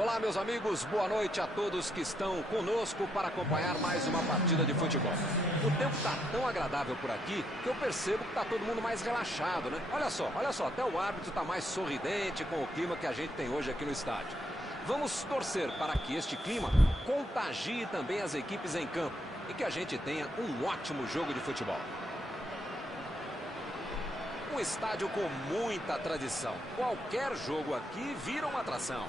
Olá, meus amigos, boa noite a todos que estão conosco para acompanhar mais uma partida de futebol. O tempo está tão agradável por aqui que eu percebo que está todo mundo mais relaxado, né? Olha só, até o árbitro está mais sorridente com o clima que a gente tem hoje aqui no estádio. Vamos torcer para que este clima contagie também as equipes em campo e que a gente tenha um ótimo jogo de futebol. Um estádio com muita tradição. Qualquer jogo aqui vira uma atração.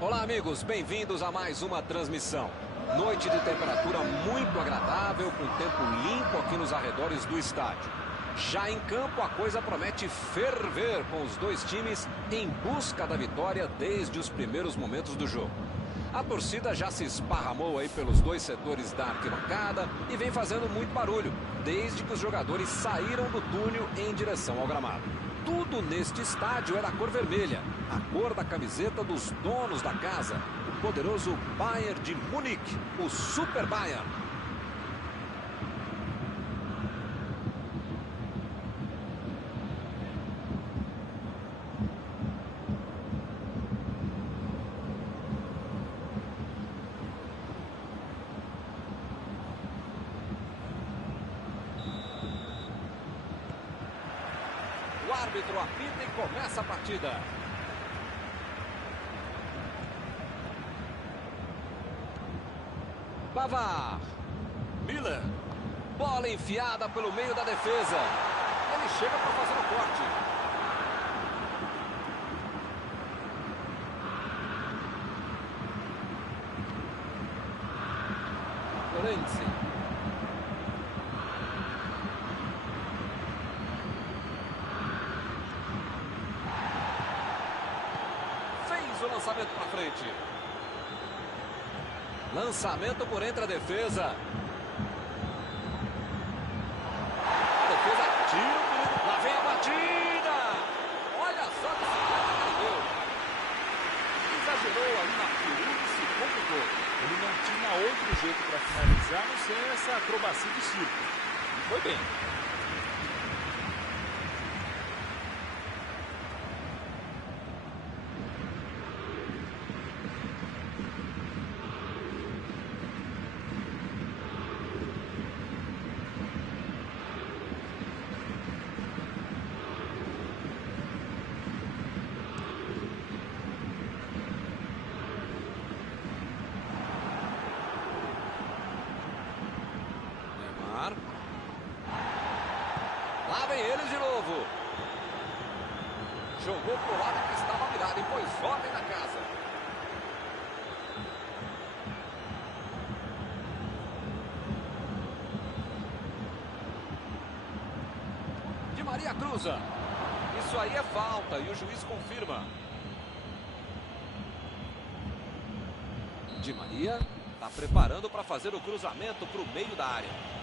Olá, amigos, bem-vindos a mais uma transmissão. Noite de temperatura muito agradável, com tempo limpo aqui nos arredores do estádio. Já em campo, a coisa promete ferver, com os dois times em busca da vitória desde os primeiros momentos do jogo. A torcida já se esparramou aí pelos dois setores da arquibancada e vem fazendo muito barulho, desde que os jogadores saíram do túnel em direção ao gramado. Tudo neste estádio é da cor vermelha, a cor da camiseta dos donos da casa, o poderoso Bayern de Munique, o Super Bayern. O árbitro apita e começa a partida. Pavard. Miller. Bola enfiada pelo meio da defesa. Ele chega para fazer o corte. Florenzi. O lançamento para frente. Lançamento por entre a defesa. A defesa tira o perigo. Lá vem a batida. Olha só que cidade que ele deu. Exagerou ali na firula e se complicou. Ele não tinha outro jeito para finalizar, a não ser essa acrobacia de circo. E foi bem. Lá vem eles de novo. Jogou pro lado que estava virado e pôs ordem na casa. Di Maria cruza. Isso aí é falta e o juiz confirma. Di Maria está preparando para fazer o cruzamento para o meio da área.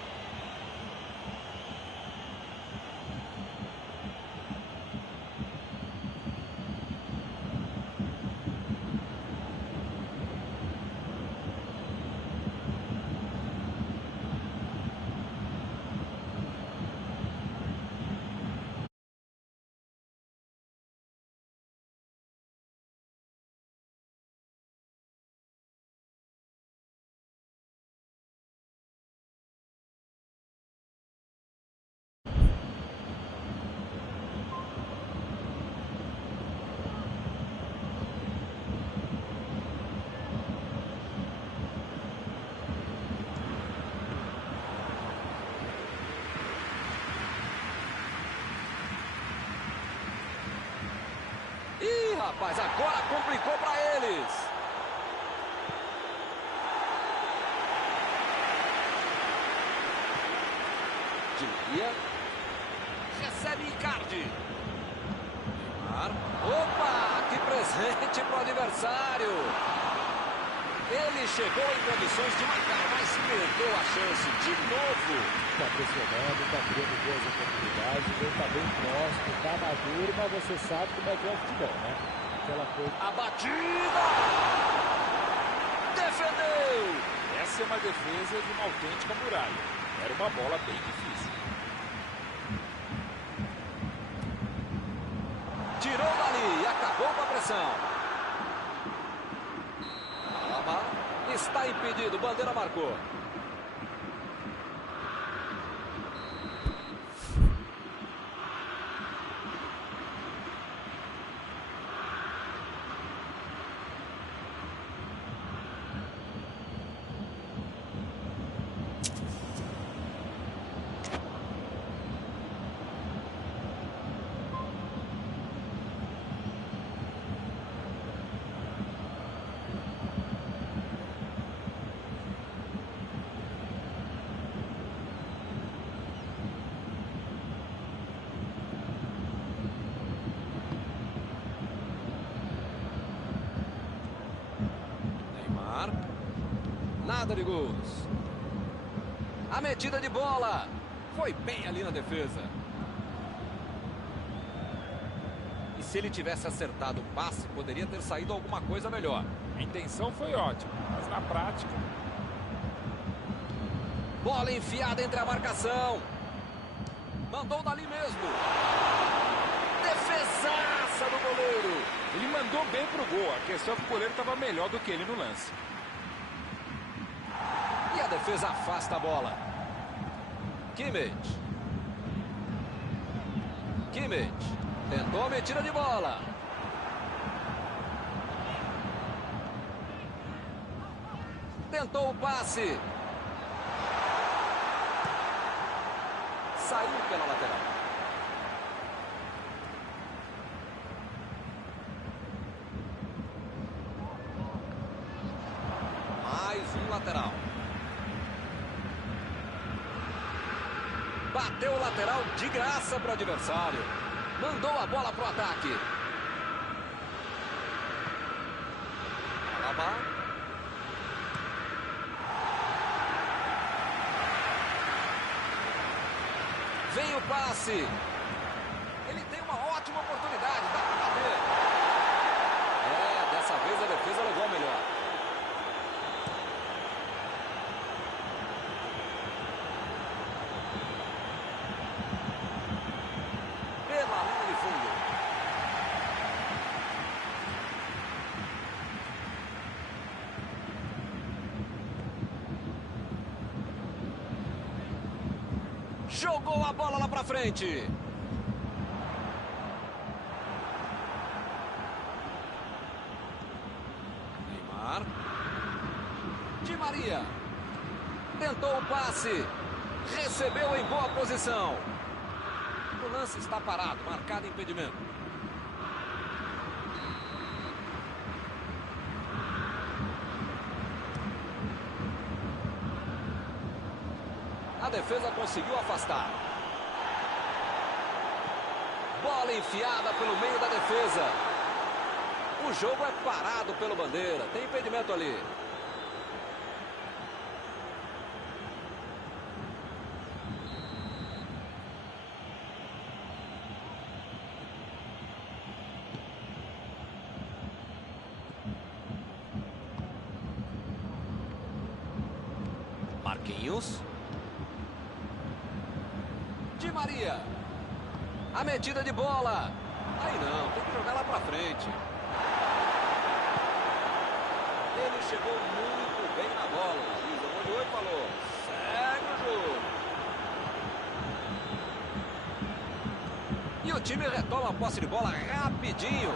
Ih, rapaz, agora complicou para eles. Di Maria. Recebe Icardi. Neymar. Opa, que presente para o adversário. Ele chegou em condições de marcar, mas perdeu a chance de novo. Está pressionando, está criando boas oportunidades, ele está bem próximo, está maduro, mas você sabe como é que é o futebol, né? Aquela coisa. A batida! Defendeu! Essa é uma defesa de uma autêntica muralha. Era uma bola bem difícil. Tirou dali e acabou com a pressão. Alaba está impedido, bandeira marcou. Nada de gols. A metida de bola. Foi bem ali na defesa. E se ele tivesse acertado o passe, poderia ter saído alguma coisa melhor. A intenção foi ótima, mas na prática... Bola enfiada entre a marcação. Mandou dali mesmo. Defesaça do goleiro. Ele mandou bem pro gol. A questão é que o goleiro estava melhor do que ele no lance. E a defesa afasta a bola. Kimmich. Kimmich. Tentou a metida de bola. Tentou o passe. Saiu pela lateral. Mais um lateral. Bateu o lateral de graça para o adversário. Mandou a bola para o ataque. Alaba. Vem o passe. Ele tem uma ótima oportunidade. Dá para bater. Dessa vez a defesa levou a melhor. Pela linha de fundo. Jogou a bola lá pra frente. Neymar. Di Maria. Tentou o passe. Recebeu em boa posição. O lance está parado, marcado impedimento. A defesa conseguiu afastar. Bola enfiada pelo meio da defesa. O jogo é parado pelo bandeira. Tem impedimento ali. Marquinhos. Di Maria. A metida de bola. Aí não, tem que jogar lá pra frente. Ele chegou muito bem na bola. O juiz olhou e falou: segue o jogo. E o time retoma a posse de bola rapidinho.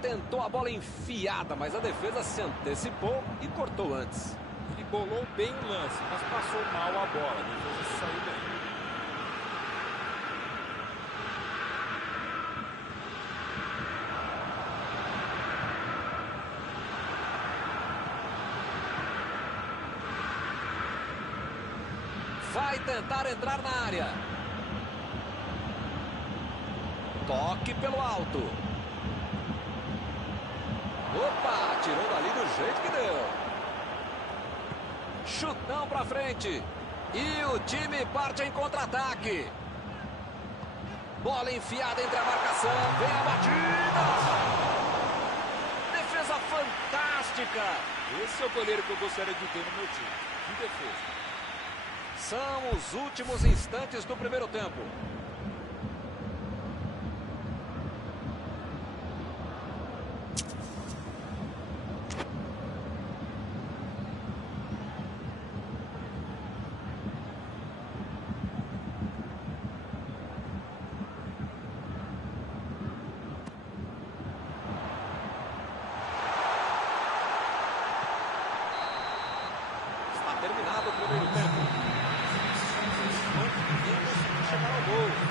Tentou a bola enfiada, mas a defesa se antecipou e cortou antes. Ele bolou bem o lance, mas passou mal a bola. A defesa saiu bem. Vai tentar entrar na área. Toque pelo alto. Opa, tirou dali do jeito que deu. Chutão pra frente. E o time parte em contra-ataque. Bola enfiada entre a marcação. Vem a batida. Defesa fantástica. Esse é o goleiro que eu gostaria de ter no meu time. Que defesa. São os últimos instantes do primeiro tempo. Está terminado o primeiro tempo. Chegar ao gol.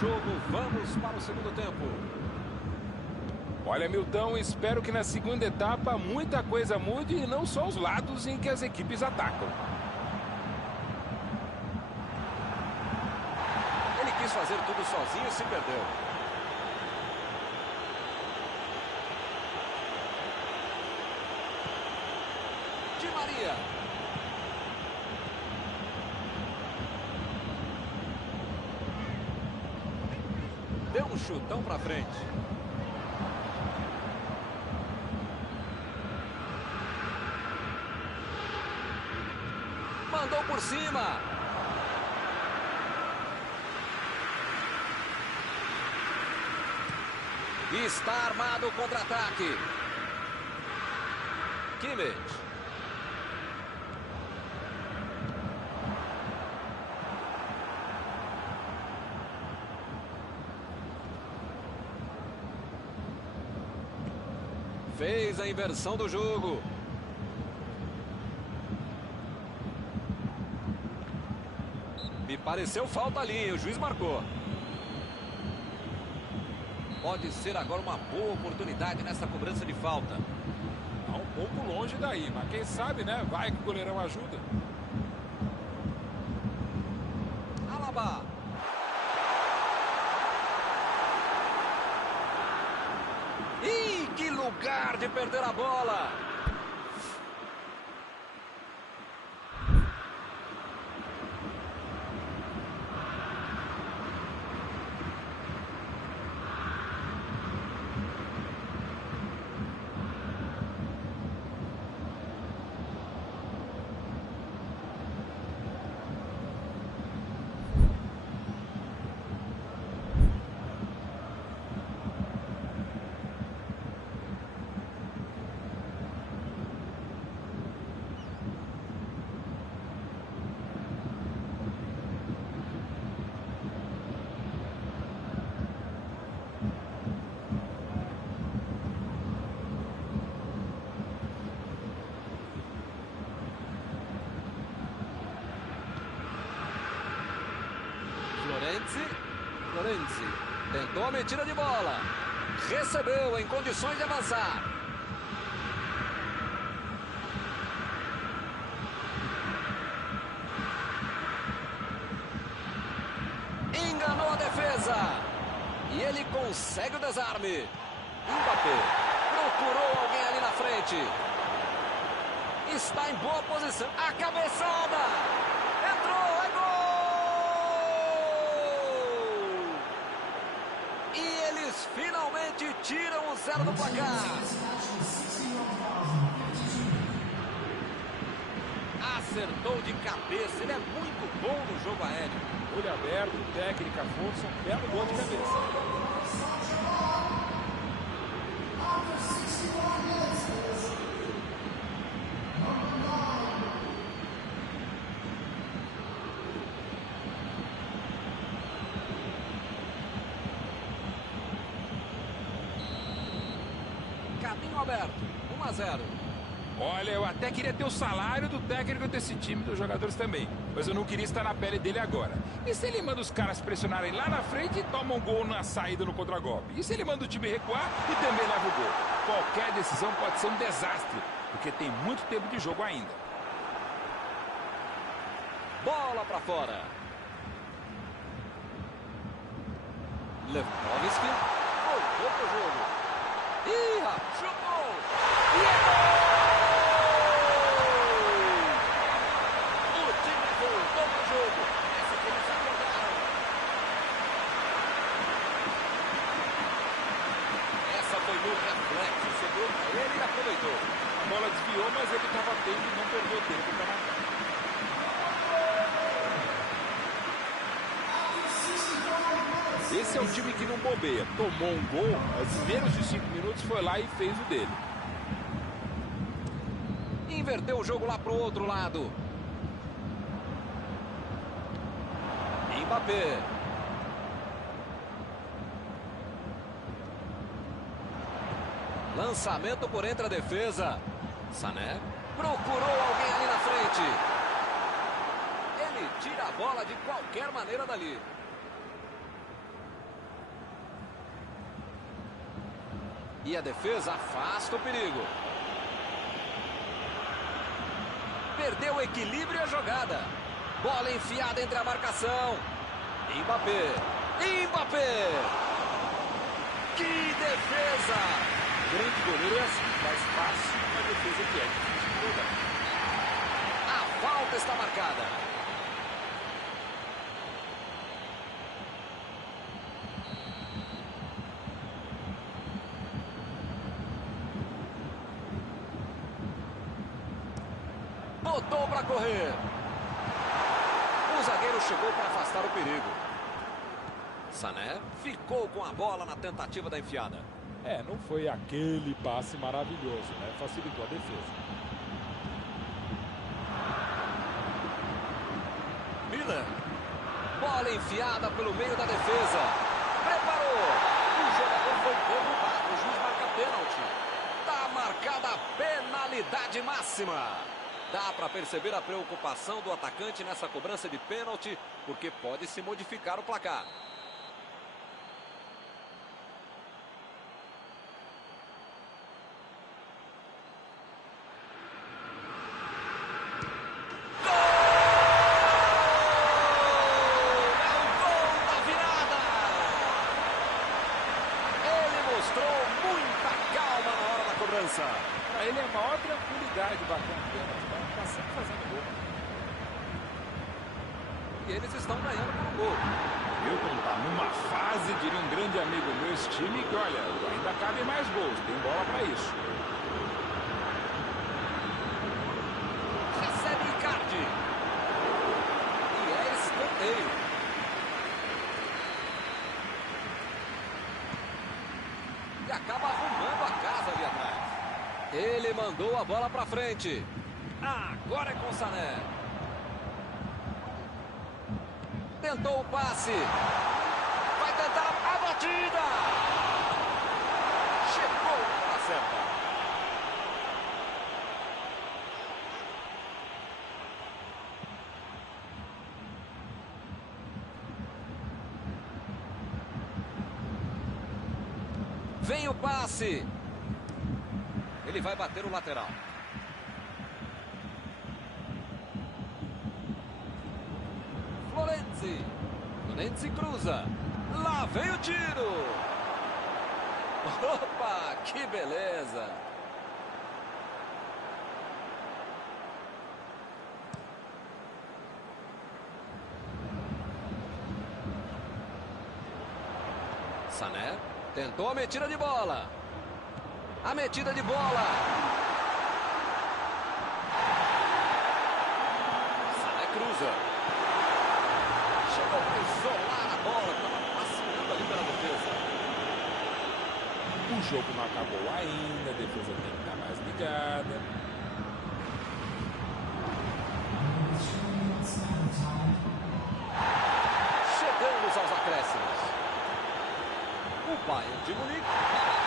jogo. Vamos para o segundo tempo. Olha, Milton, espero que na segunda etapa muita coisa mude e não só os lados em que as equipes atacam. Ele quis fazer tudo sozinho e se perdeu. Di Maria. Deu um chutão para frente. Mandou por cima. Está armado o contra-ataque. Kimmich. Fez a inversão do jogo. Me pareceu falta ali, o juiz marcou. Pode ser agora uma boa oportunidade nessa cobrança de falta. Tá um pouco longe daí, mas quem sabe, né? Vai que o goleirão ajuda. Alaba. Ih, que lugar de perder a bola. Florenzi tentou a metida de bola. Recebeu em condições de avançar. Enganou a defesa. E ele consegue o desarme. Mbappé procurou alguém ali na frente. Está em boa posição. A cabeçada. Entrou, é gol! E eles finalmente tiram o 0 do placar. Acertou de cabeça. Ele é muito bom no jogo aéreo. Olho aberto, técnica, força, um belo gol de cabeça. Caminho aberto, 1-0. Olha, eu até queria ter o salário do técnico desse time, dos jogadores também. Mas eu não queria estar na pele dele agora. E se ele manda os caras pressionarem lá na frente e toma um gol na saída no contragolpe? E se ele manda o time recuar e também leva o gol? Qualquer decisão pode ser um desastre, porque tem muito tempo de jogo ainda. Bola pra fora. Lewandowski voltou pro jogo. Ih, chutou! E é gol! O time voltou pro jogo. Essa que eles acordaram. Essa foi no reflexo. Chegou pra ele e aproveitou. A bola desviou, mas ele estava atento e não perdeu tempo para marcar. Esse é um time que não bobeia. Tomou um gol, mas em menos de 5 minutos foi lá e fez o dele. Inverteu o jogo lá pro outro lado. Mbappé. Lançamento por entre a defesa. Sané procurou alguém ali na frente. Ele tira a bola de qualquer maneira dali. E a defesa afasta o perigo. Perdeu o equilíbrio e a jogada. Bola enfiada entre a marcação. Mbappé. Mbappé. Que defesa! Grande goleiro é assim, faz fácil uma defesa que é difícil de jogar. A falta está marcada. Botou para correr. O zagueiro chegou para afastar o perigo. Sané ficou com a bola na tentativa da enfiada. Não foi aquele passe maravilhoso, né? Facilitou a defesa. Miller. Bola enfiada pelo meio da defesa. Preparou. O jogador foi derrubado. O juiz marca pênalti. Está marcada a penalidade máxima. Dá para perceber a preocupação do atacante nessa cobrança de pênalti, porque pode se modificar o placar. Para ele é a maior tranquilidade bater um pênalti. Está sempre fazendo gol. E eles estão ganhando por um gol. Milton está numa fase, diria um grande amigo meu, esse time, que olha, ainda cabem mais gols. Tem bola para isso. Recebe Icardi. E é escanteio. E acaba arrumando a casa ali atrás. Ele mandou a bola para frente. Agora é com o Sané. Tentou o passe. Vai tentar a batida. Chegou na certa. Vem o passe. Ele vai bater o lateral. Florenzi. Florenzi cruza. Lá vem o tiro. Opa, que beleza. Sané tentou a metida de bola. A metida de bola. Sané cruza. Chegou para isolar a bola. Estava passeando ali pela defesa. O jogo não acabou ainda. A defesa tem que estar mais ligada. Chegamos aos acréscimos. O Bayern de Munique.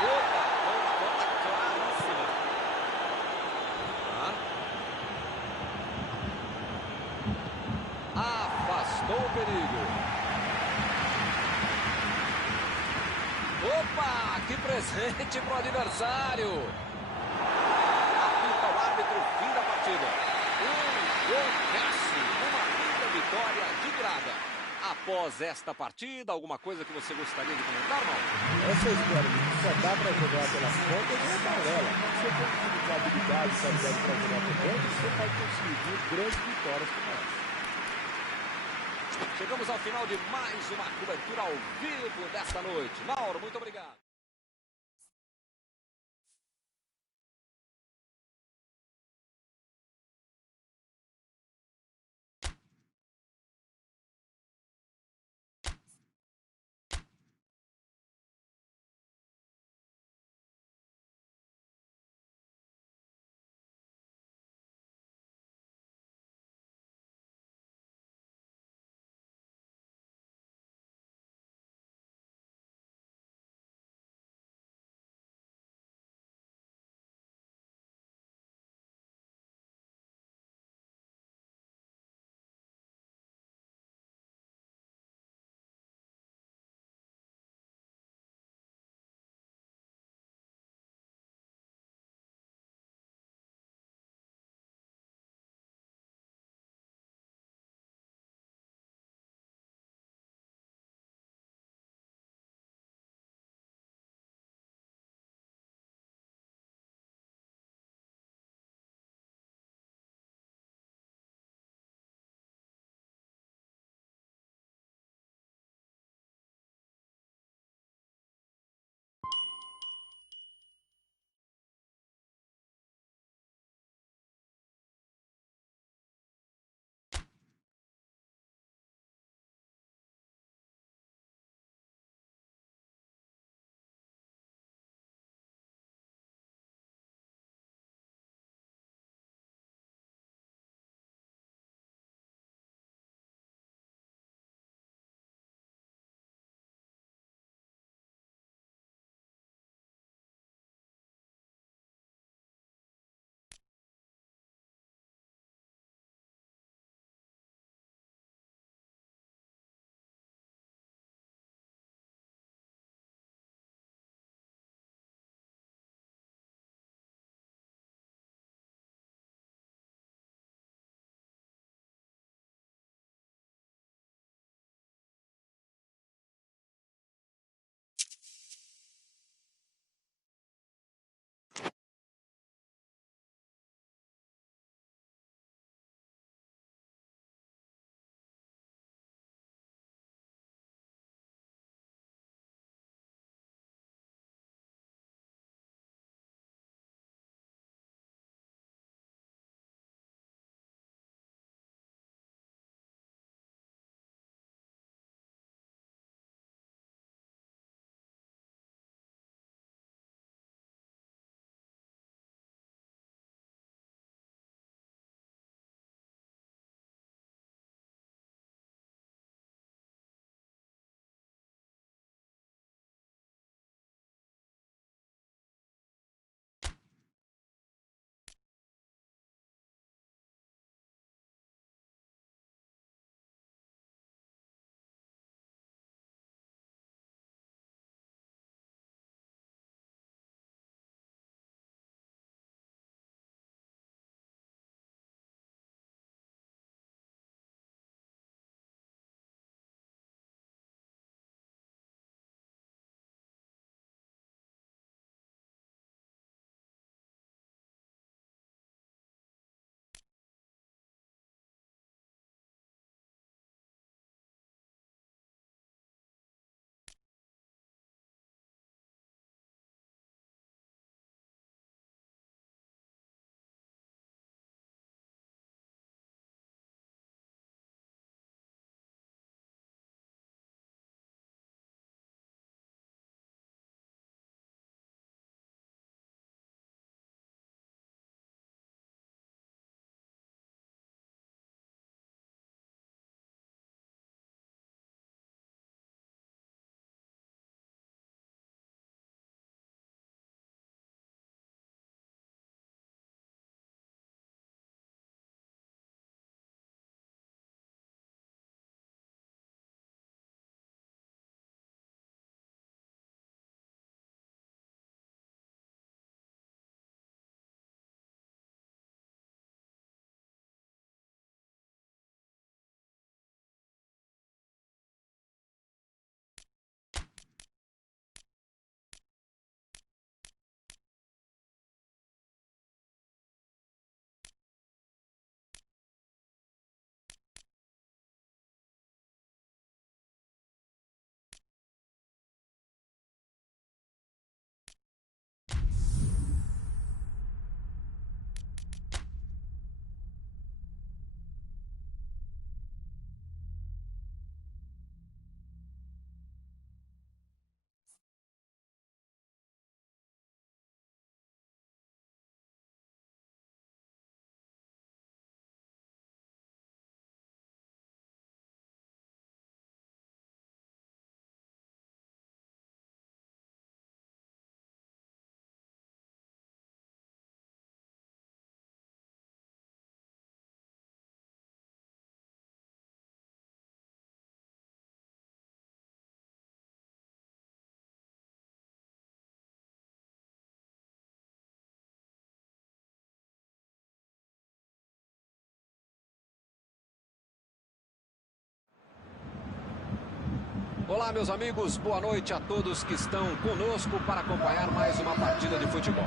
Opa, foi uma bola claríssima. Afastou o perigo. Opa, que presente para o adversário. Apita o árbitro, fim da partida. Um jogaço, uma linda vitória de virada. Após esta partida, alguma coisa que você gostaria de comentar, Mauro? Essa história de que só dá para jogar pelas pontas é balela. Se você tem um time com habilidade e qualidade para jogar por dentro, você vai conseguir grandes vitórias como essa. Chegamos ao final de mais uma cobertura ao vivo desta noite. Mauro, muito obrigado. Olá, meus amigos, boa noite a todos que estão conosco para acompanhar mais uma partida de futebol.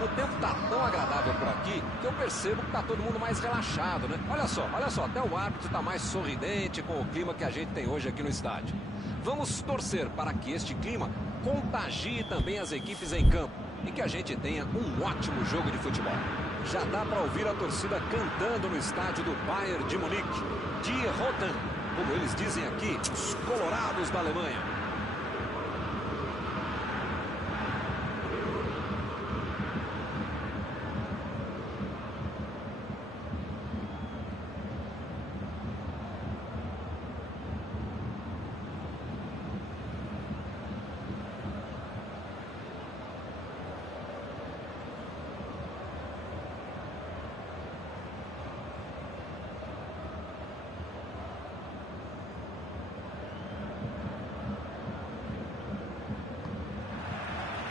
O tempo está tão agradável por aqui que eu percebo que está todo mundo mais relaxado, né? Olha só, até o árbitro está mais sorridente com o clima que a gente tem hoje aqui no estádio. Vamos torcer para que este clima contagie também as equipes em campo e que a gente tenha um ótimo jogo de futebol. Já dá para ouvir a torcida cantando no estádio do Bayern de Munique, Die Roten, como eles dizem aqui, os colorados da Alemanha.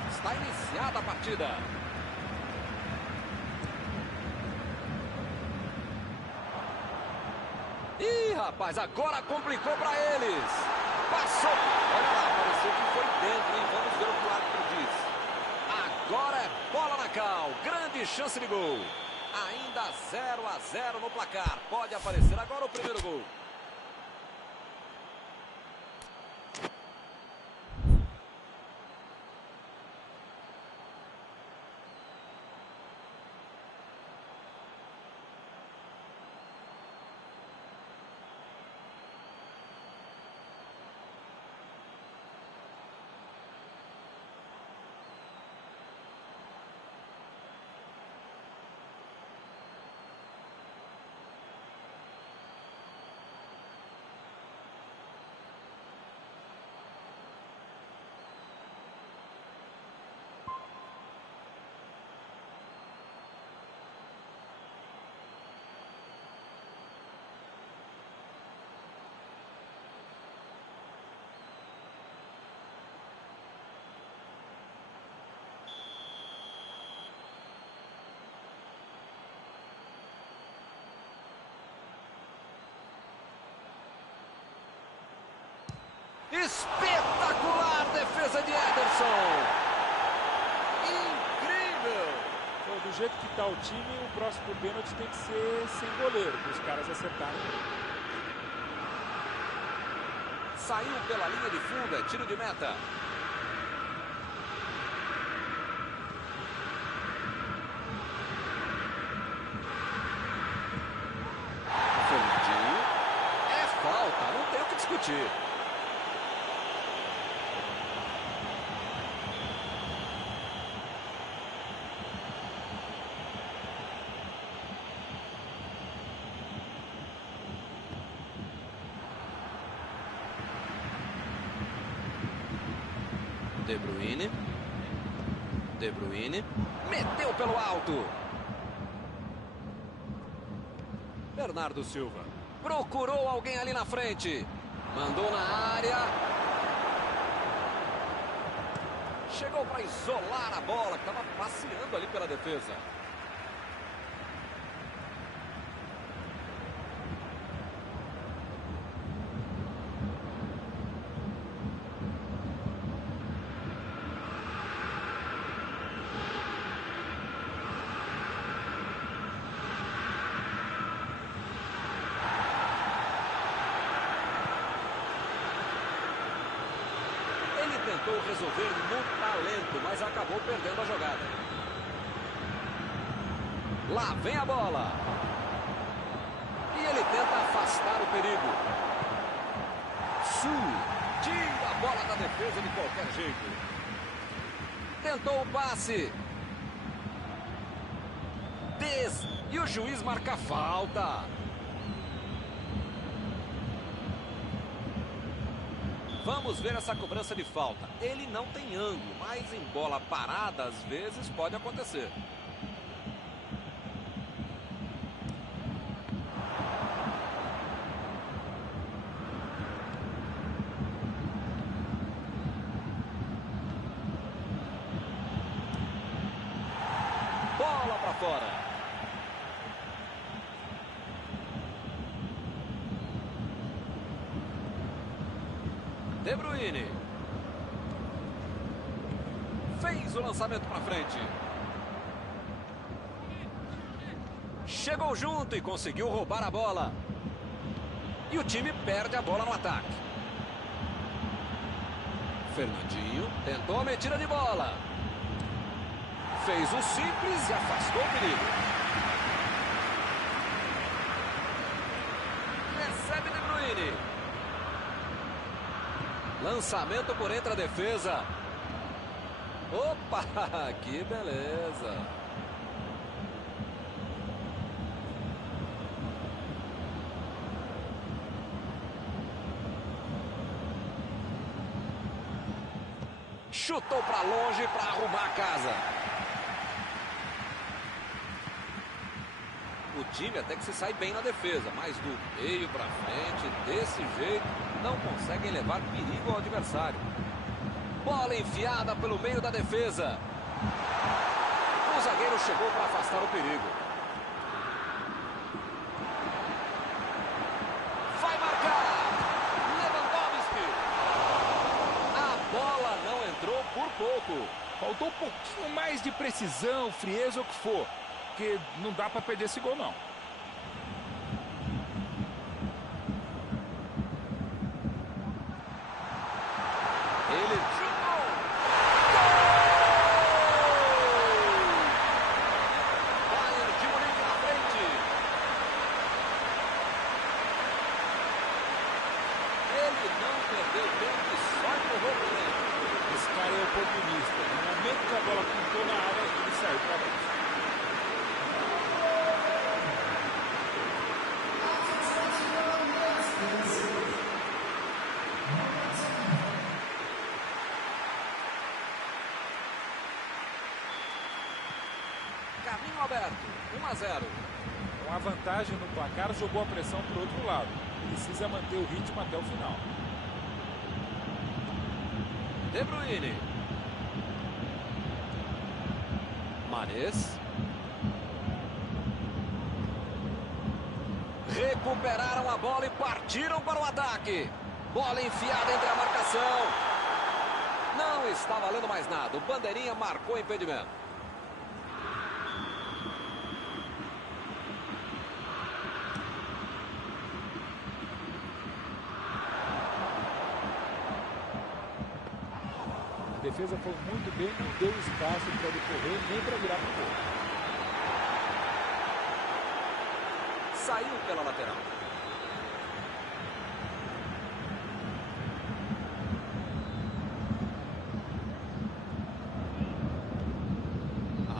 Está iniciada a partida. Ih, rapaz, agora complicou para eles. Passou. Olha lá, pareceu que foi dentro, hein? Vamos ver o que o árbitro diz. Agora é bola na cal. Grande chance de gol. Ainda 0-0 no placar. Pode aparecer agora o primeiro gol. Espetacular defesa de Ederson. Incrível. Do jeito que está o time, o próximo pênalti tem que ser sem goleiro, para os caras acertarem. Saiu pela linha de fundo, é tiro de meta. Fernandinho. É falta, não tem o que discutir. De Bruyne, meteu pelo alto. Bernardo Silva, procurou alguém ali na frente. Mandou na área. Chegou para isolar a bola, que estava passeando ali pela defesa. Tentou resolver no talento, mas acabou perdendo a jogada. Lá vem a bola. E ele tenta afastar o perigo. Tira a bola da defesa de qualquer jeito. Tentou o passe. E o juiz marca falta. Vamos ver essa cobrança de falta. Ele não tem ângulo, mas em bola parada, às vezes, pode acontecer. Bola para fora. De Bruyne. Fez o lançamento para frente. Chegou junto e conseguiu roubar a bola. E o time perde a bola no ataque. Fernandinho tentou a metida de bola. Fez o simples e afastou o perigo. Recebe De Bruyne. Lançamento por entre a defesa. Opa, que beleza. Chutou para longe para arrumar a casa. O time até que se sai bem na defesa, mas do meio para frente, desse jeito, não conseguem levar perigo ao adversário. Bola enfiada pelo meio da defesa. O zagueiro chegou para afastar o perigo. Vai marcar! Lewandowski! A bola não entrou por pouco. Faltou um pouquinho mais de precisão, frieza ou o que for. Porque não dá para perder esse gol, não. Ele chutou. Bayern de Munique na frente. Ele não perdeu tempo e só empurrou por dentro. Esse cara é oportunista. No momento que a bola pintou na área, ele saiu para frente. Caminho aberto, 1-0. Com a vantagem no placar, jogou a pressão para o outro lado. Precisa manter o ritmo até o final. De Bruyne. Manes. Recuperaram a bola e partiram para o ataque. Bola enfiada entre a marcação. Não está valendo mais nada. O bandeirinha marcou impedimento. A defesa foi muito bem, não deu espaço para ele correr nem para virar para o gol. Saiu pela lateral.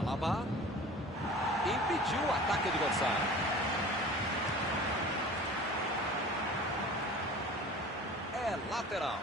Alaba impediu o ataque adversário. É lateral.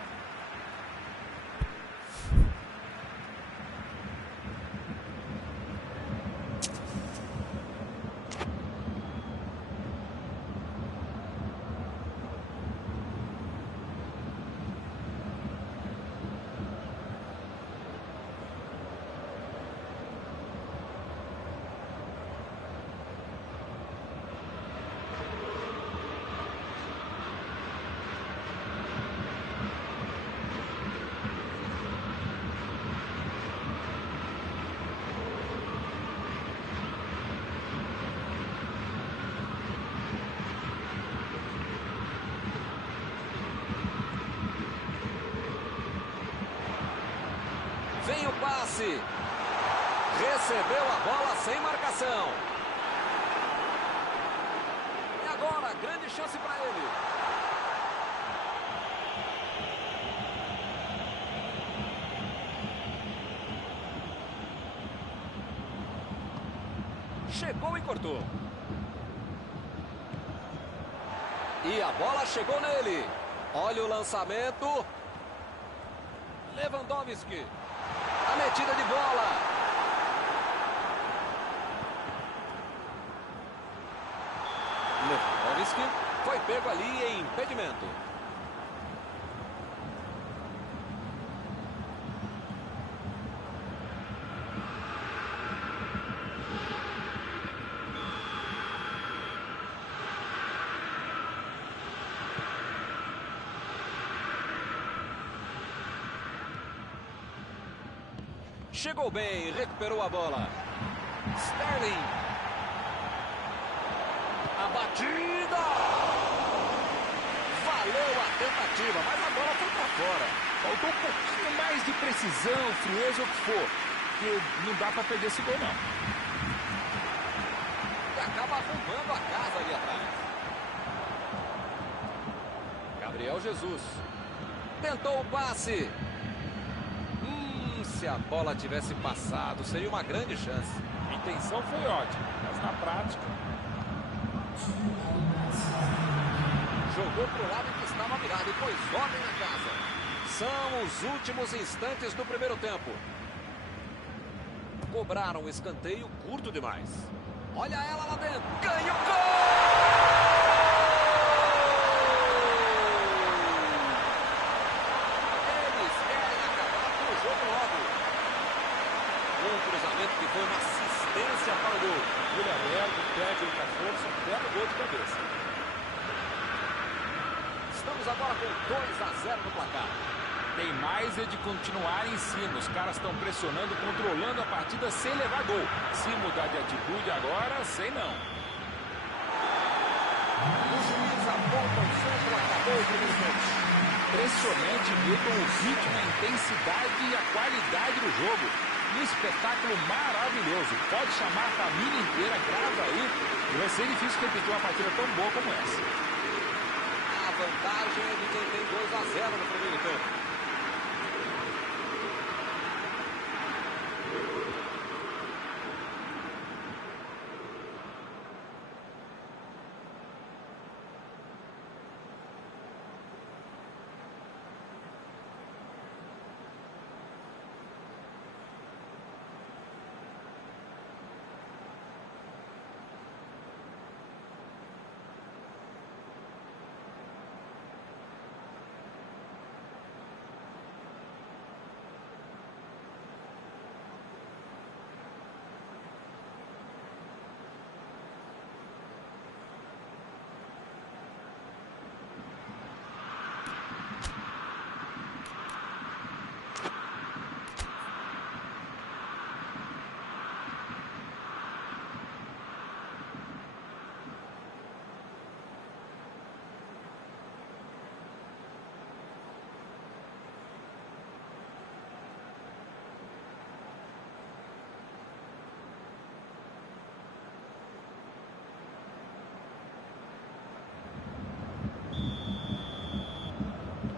Vem o passe. Recebeu a bola sem marcação. E agora, grande chance para ele. Chegou e cortou. E a bola chegou nele. Olha o lançamento. Lewandowski. A metida de bola. Lewandowski foi pego ali em impedimento. Chegou bem, recuperou a bola. Sterling. A batida. Valeu a tentativa, mas a bola foi para fora. Faltou um pouquinho mais de precisão, frieza ou o que for. Porque não dá para perder esse gol, não. E acaba arrumando a casa ali atrás. Gabriel Jesus. Tentou o passe. Se a bola tivesse passado, seria uma grande chance. A intenção foi ótima, mas na prática... Jogou pro lado que estava virado e pôs ordem na casa. São os últimos instantes do primeiro tempo. Cobraram o escanteio curto demais. Olha ela lá dentro. Ganha o gol! Eles querem acabar com o jogo logo. Um cruzamento que foi uma assistência para o gol. Ele aberto, pede muita força, pega o gol de cabeça. Estamos agora com 2-0 no placar. Tem mais é de continuar em cima. Os caras estão pressionando, controlando a partida sem levar gol. Se mudar de atitude agora, sei não. O juiz aponta o centro, acabou o primeiro tempo. Impressionante mesmo o ritmo, a intensidade e a qualidade do jogo. Um espetáculo maravilhoso. Pode chamar a família inteira, grava aí. E vai ser difícil repetir uma partida tão boa como essa. A vantagem é de quem tem 2-0 no primeiro tempo.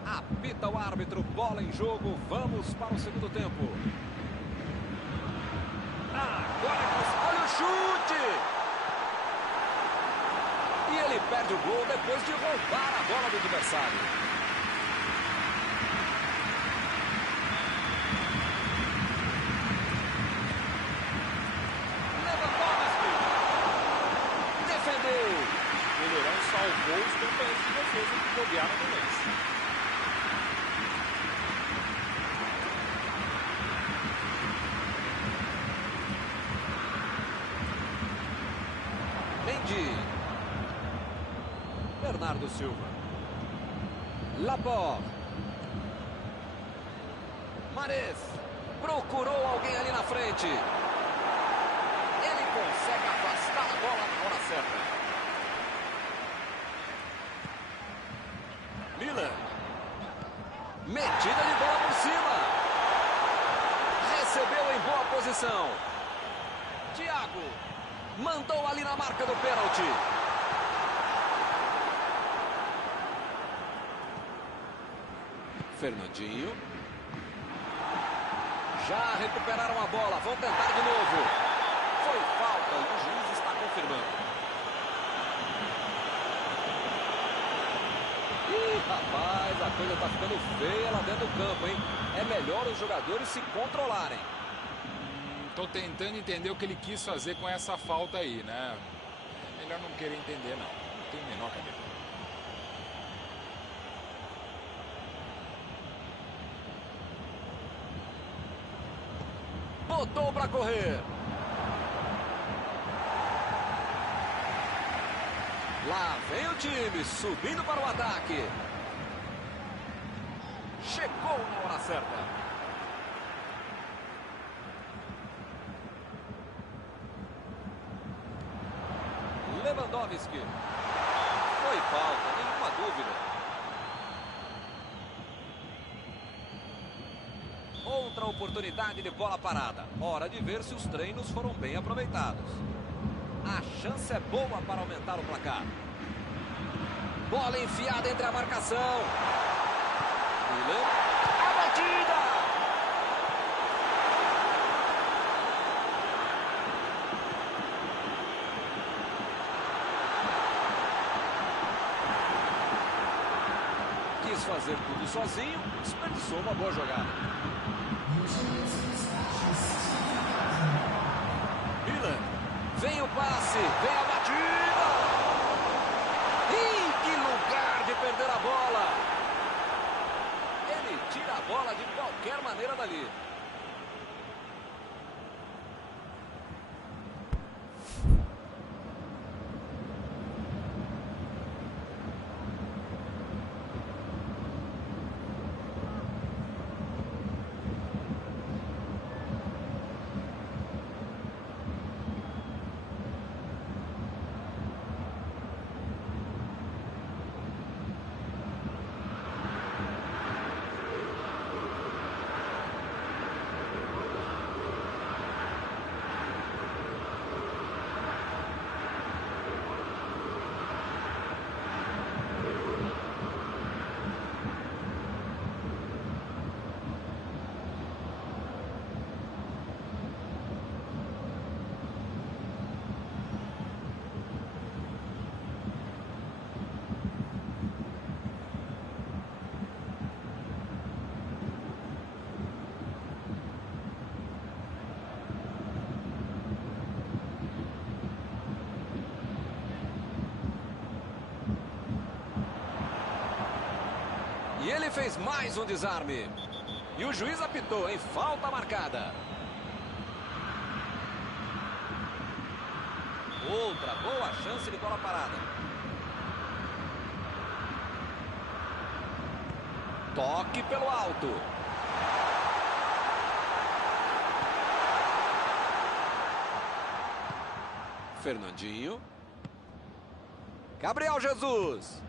Apita o árbitro, bola em jogo, vamos para o segundo tempo. Agora, olha o chute! E ele perde o gol depois de roubar a bola do adversário. Lewandowski! Defendeu! O goleirão salvou os companheiros de defesa que bobearam no lance. Bernardo Silva. Laporte. Mahrez. Procurou alguém ali na frente. Ele consegue afastar a bola na hora certa. Miller. Metida de bola por cima. Recebeu em boa posição. Thiago. Mandou ali na marca do pênalti. Fernandinho. Já recuperaram a bola. Vão tentar de novo. Foi falta e o juiz está confirmando. Ih, rapaz, a coisa está ficando feia lá dentro do campo, hein? É melhor os jogadores se controlarem. Tô tentando entender o que ele quis fazer com essa falta aí, né? É melhor não querer entender, não. Não tem o menor cabelo. Botou para correr. Lá vem o time, subindo para o ataque. Chegou na hora certa. Lewandowski. Foi falta, nenhuma dúvida. Outra oportunidade de bola parada. Hora de ver se os treinos foram bem aproveitados. A chance é boa para aumentar o placar. Bola enfiada entre a marcação. Milan. A batida! Quis fazer tudo sozinho, desperdiçou uma boa jogada. Milan. Vem o passe, vem a batida! Ih, que lugar de perder a bola! Ele tira a bola de qualquer maneira dali. E ele fez mais um desarme. E o juiz apitou em falta marcada. Outra boa chance de bola parada. Toque pelo alto. Fernandinho. Gabriel Jesus.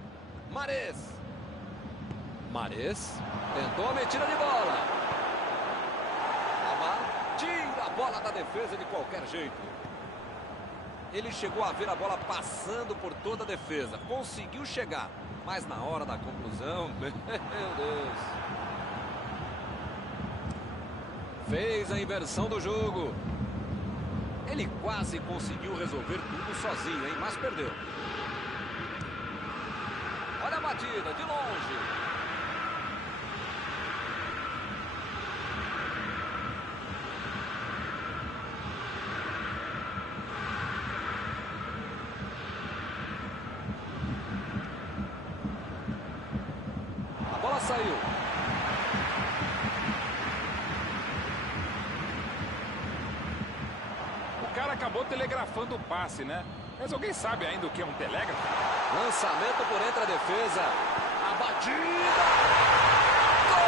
Mahrez tentou a metida de bola. Amar tira a bola da defesa de qualquer jeito. Ele chegou a ver a bola passando por toda a defesa. Conseguiu chegar. Mas na hora da conclusão, meu Deus. Fez a inversão do jogo. Ele quase conseguiu resolver tudo sozinho, hein? Mas perdeu. Olha a batida, de longe. Saiu. O cara acabou telegrafando o passe, né? Mas alguém sabe ainda o que é um telégrafo? Lançamento por entre a defesa. A batida. Gol!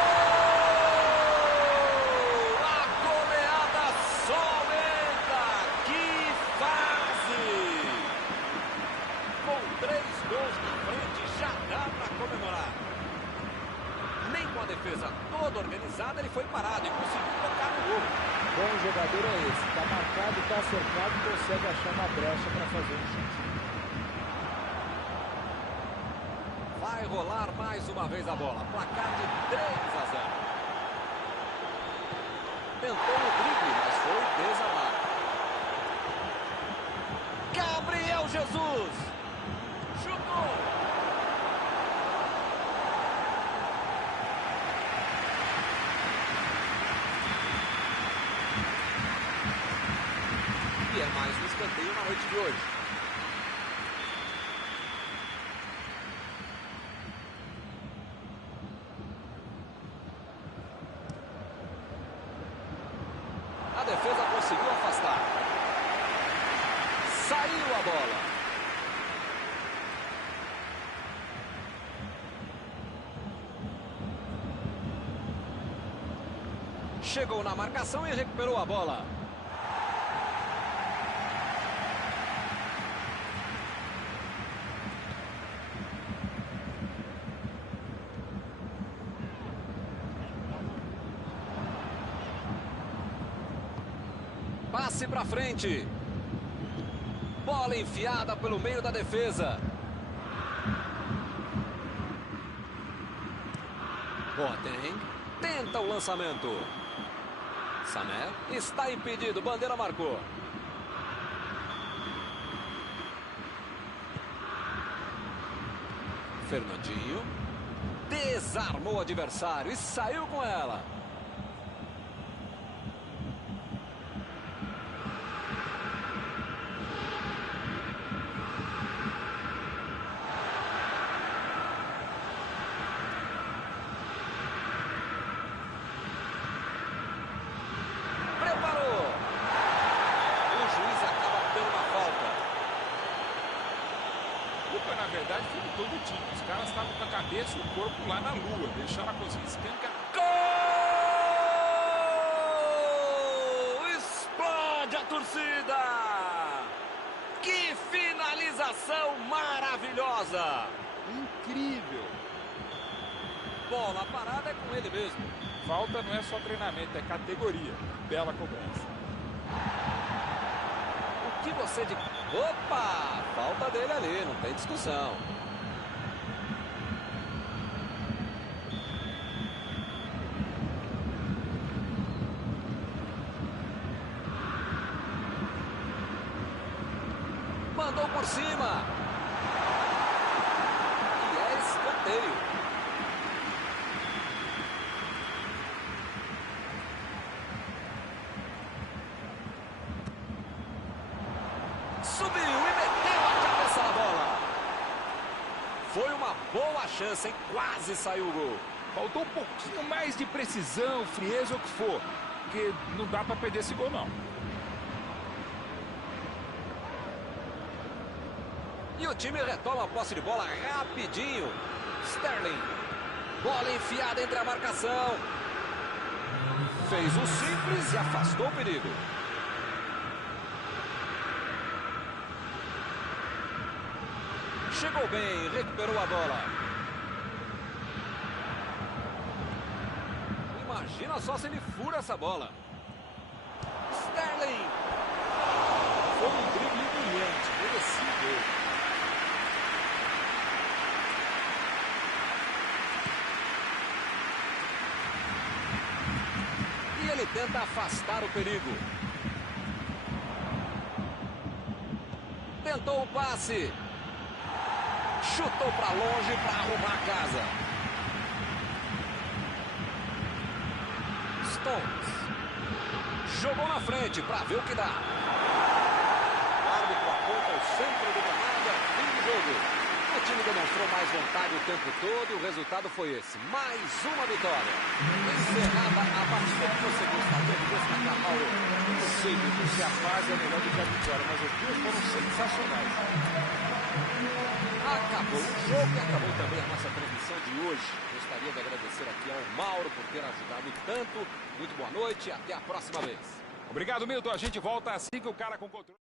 A goleada só aumenta. Que fase! Com 3 gols na frente, já dá para comemorar. Nem com a defesa toda organizada, ele foi parado e conseguiu tocar no gol. Bom jogador é esse. Está marcado, está cercado e consegue achar uma brecha para fazer um chute. Vai rolar mais uma vez a bola. Placar de 3-0. Tentou o drible, mas foi desarmado. Gabriel Jesus. Chutou. E é mais um escanteio na noite de hoje. A defesa conseguiu afastar. Saiu a bola. Chegou na marcação e recuperou a bola. Passe para frente. Bola enfiada pelo meio da defesa. Boateng tenta o lançamento. Samer está impedido, bandeira marcou. Fernandinho desarmou o adversário e saiu com ela. Preparou. O juiz acaba dando uma falta. A culpa, na verdade, foi de todo o time. Os caras estavam com a cabeça e o corpo lá na lua. Deixaram a cozinha escancar. Gol! Explode a torcida! Que finalização maravilhosa! Incrível. Bola parada é com ele mesmo. Falta não é só treinamento, é categoria. Bela cobrança. O que você diz? Opa! Falta dele ali, não tem discussão. Mandou por cima. E é escanteio. Subiu e meteu a cabeça na bola. Foi uma boa chance, hein? Quase saiu o gol. Faltou um pouquinho mais de precisão, frieza ou o que for. Porque não dá pra perder esse gol, não. E o time retoma a posse de bola rapidinho. Sterling. Bola enfiada entre a marcação. Fez o simples e afastou o perigo. Chegou bem, recuperou a bola. Imagina só se ele fura essa bola. Sterling. Foi um drible brilhante, merecido. E ele tenta afastar o perigo. Tentou o passe. Chutou para longe para arrumar a casa. Stones. Jogou na frente para ver o que dá. O árbitro aponta o centro do gramado, fim do jogo. O time demonstrou mais vontade o tempo todo e o resultado foi esse. Mais uma vitória. Encerrada a partida que você gostaria de destacar, Paulo. Não sei, Vitor, se a fase é melhor do que a vitória, mas as duas foram sensacionais. Acabou o jogo e acabou também a nossa transmissão de hoje. Gostaria de agradecer aqui ao Mauro por ter ajudado tanto. Muito boa noite e até a próxima vez. Obrigado, Milton. A gente volta assim que o cara com controle.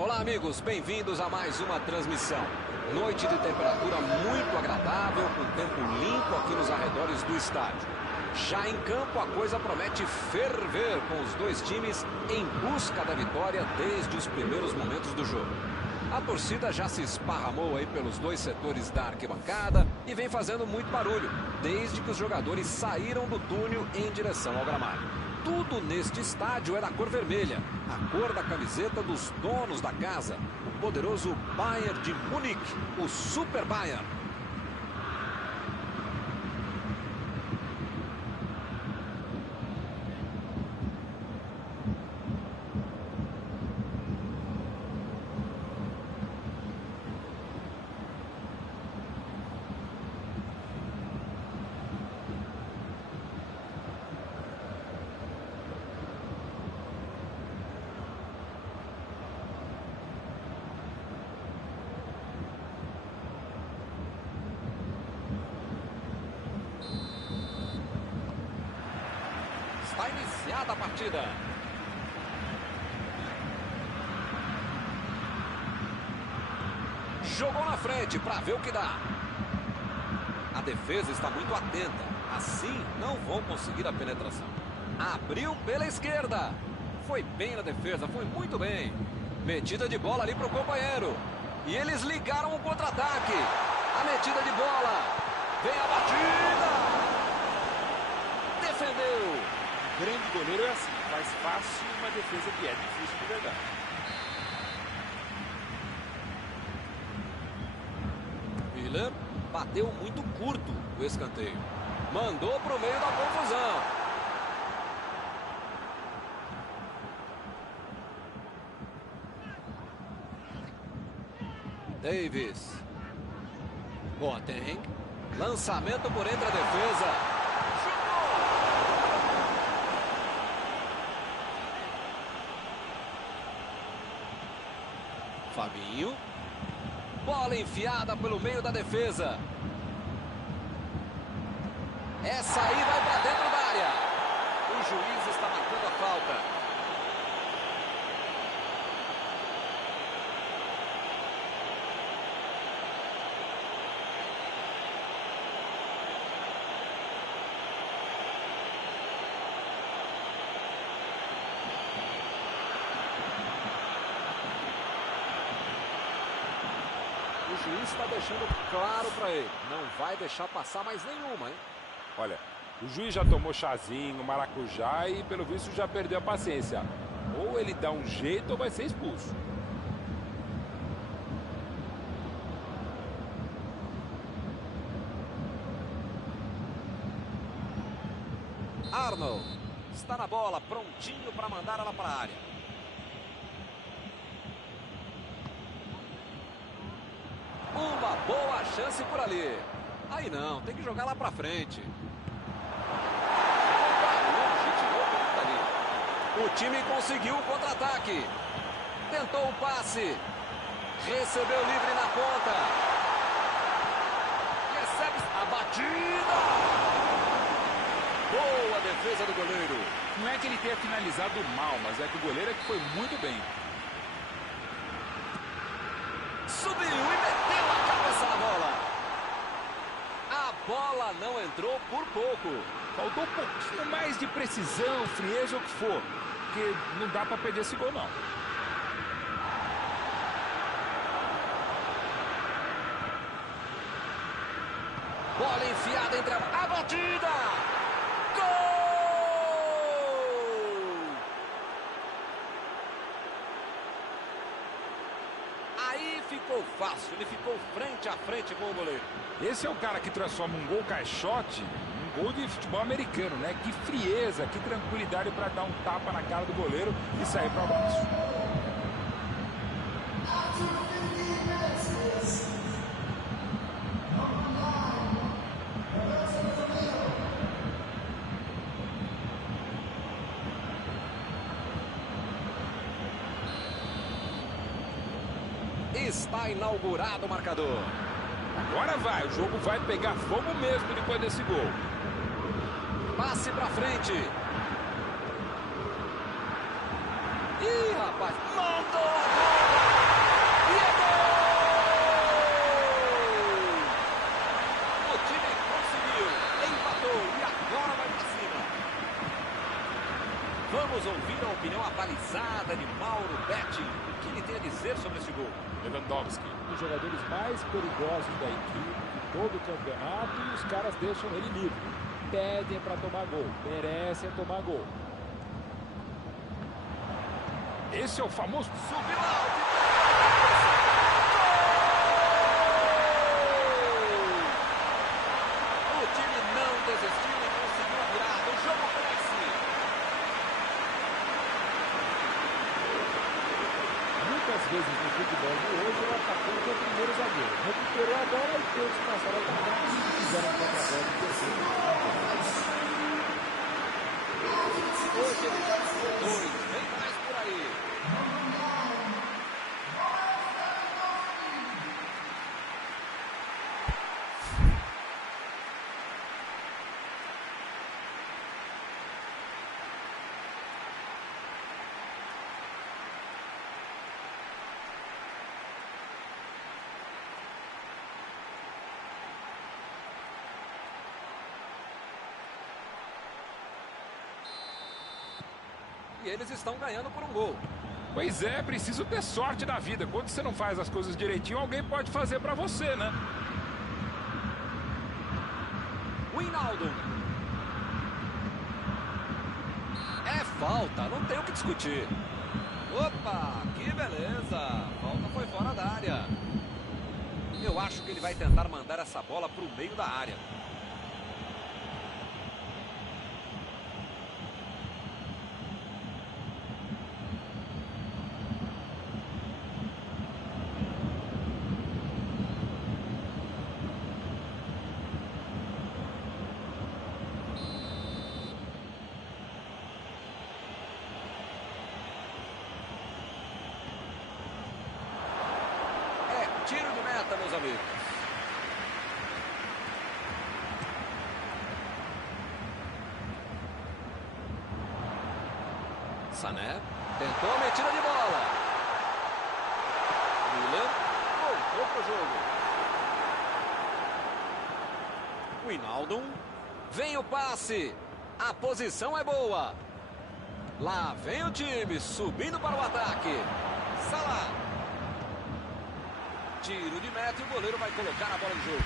Olá, amigos, bem-vindos a mais uma transmissão. Noite de temperatura muito agradável, com tempo limpo aqui nos arredores do estádio. Já em campo, a coisa promete ferver, com os dois times em busca da vitória desde os primeiros momentos do jogo. A torcida já se esparramou aí pelos dois setores da arquibancada e vem fazendo muito barulho, desde que os jogadores saíram do túnel em direção ao gramado. Tudo neste estádio é da cor vermelha, a cor da camiseta dos donos da casa, o poderoso Bayern de Munique, o Super Bayern. Está iniciada a partida. Jogou na frente para ver o que dá. A defesa está muito atenta. Assim não vão conseguir a penetração. Abriu pela esquerda. Foi bem na defesa, foi muito bem. Metida de bola ali para o companheiro. E eles ligaram o contra-ataque. A metida de bola. Vem a batida. Defendeu. Grande goleiro é assim, faz fácil uma defesa que é difícil de verdade. Miller bateu muito curto o escanteio. Mandou para o meio da confusão. Davis. Boateng. Lançamento por entre a defesa. Fabinho. Bola enfiada pelo meio da defesa. Essa aí vai para dentro da área. O juiz está marcando a falta. O juiz está deixando claro para ele. Não vai deixar passar mais nenhuma, hein? Olha, o juiz já tomou chazinho, maracujá e pelo visto já perdeu a paciência. Ou ele dá um jeito ou vai ser expulso. Arnold está na bola, prontinho para mandar ela para a área. Uma boa chance por ali. Aí não, tem que jogar lá pra frente. O time conseguiu o contra-ataque. Tentou o passe. Recebeu livre na ponta. Recebe a batida. Boa defesa do goleiro. Não é que ele tenha finalizado mal, mas é que o goleiro é que foi muito bem. Subiu e meteu a cabeça na bola. A bola não entrou por pouco. Faltou um pouquinho mais de precisão, frieza ou o que for. Porque não dá para perder esse gol, não. Bola enfiada entre a batida. Gol! Aí ficou fácil, ele ficou frente a frente com o goleiro. Esse é o cara que transforma um gol caixote em um gol de futebol americano, né? Que frieza, que tranquilidade para dar um tapa na cara do goleiro e sair para baixo. Está inaugurado o marcador. Agora vai, o jogo vai pegar fogo mesmo depois desse gol. Passe pra frente. Ih, rapaz, mandou a bola. jogada de Mauro Betti. O que ele tem a dizer sobre esse gol? Lewandowski. Um dos jogadores mais perigosos da equipe, de todo o campeonato, e os caras deixam ele livre. Pedem para tomar gol, merecem tomar gol. Esse é o famoso... Subiu alto. O time não desistiu e conseguiu a virada. O jogo cresce. Muitas vezes no futebol de hoje o atacante é o primeiro zagueiro. Recuperou a bola e todos passaram a atacar e fizeram a contra-golpe e terceiro. Hoje ele já ficou 2. Vem mais por aí. E eles estão ganhando por um gol. Pois é, preciso ter sorte na vida. Quando você não faz as coisas direitinho, alguém pode fazer pra você, né? Wijnaldum. É falta, não tem o que discutir. Opa, que beleza. A falta foi fora da área. Eu acho que ele vai tentar mandar essa bola para o meio da área. Tiro de meta, meus amigos. Sané tentou a metida de bola. Müller voltou pro jogo. Wijnaldum. Vem o passe. A posição é boa. Lá vem o time subindo para o ataque. Salah. Tiro de meta e o goleiro vai colocar a bola em jogo.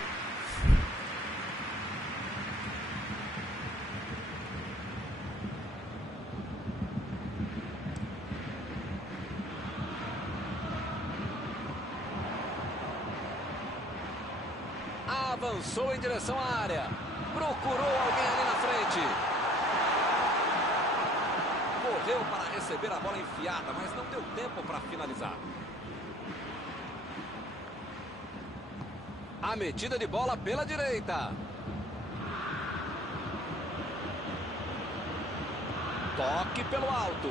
Avançou em direção à área. Procurou alguém ali na frente. Correu para receber a bola enfiada, mas não deu tempo para finalizar. A metida de bola pela direita. Toque pelo alto.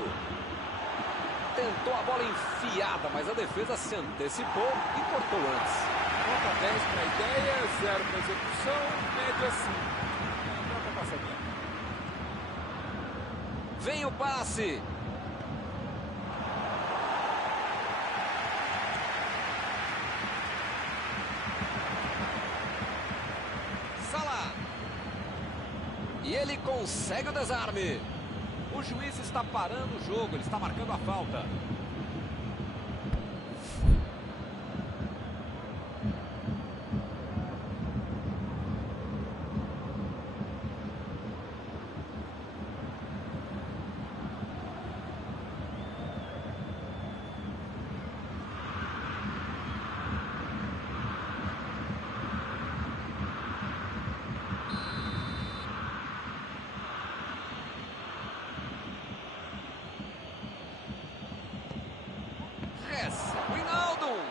Tentou a bola enfiada, mas a defesa se antecipou e cortou antes. Nota 10 para a ideia, 0 para a execução, média 5. Nota passadinha. Vem o passe. Salah. E ele consegue o desarme. O juiz está parando o jogo, ele está marcando a falta. Wijnaldum.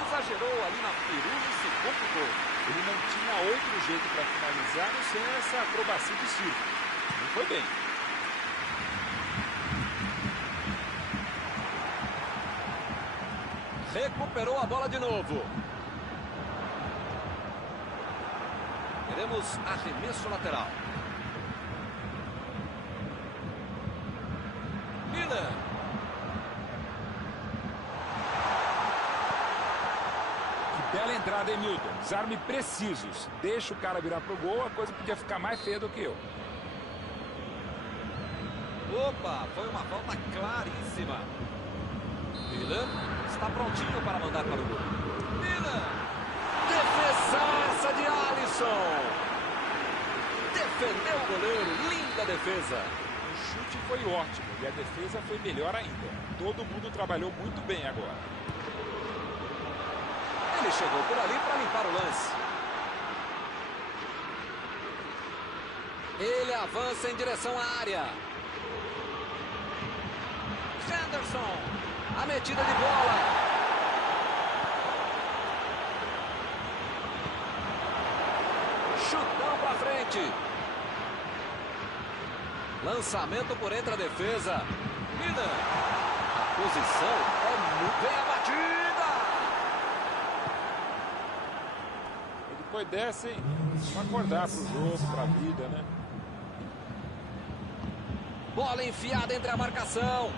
Exagerou ali na firula e se complicou. Ele não tinha outro jeito para finalizar, não ser essa acrobacia de circo. Não foi bem. Recuperou a bola de novo. Teremos arremesso lateral. Müller. Bela entrada, hein, Milton? Desarme precisos. Deixa o cara virar pro gol, a coisa podia ficar mais feia do que eu. Opa, foi uma falta claríssima. Miller está prontinho para mandar para o gol. Miller! Defesaça de Alisson! Defendeu o goleiro, linda defesa. O chute foi ótimo e a defesa foi melhor ainda. Todo mundo trabalhou muito bem agora. Ele chegou por ali para limpar o lance. Ele avança em direção à área. Henderson, a metida de bola. Chutão para frente. Lançamento por entre a defesa. Miller. A posição é muito bem abatida. E depois dessa, hein? Vamos acordar pro jogo, pra vida, né? Bola enfiada entre a marcação.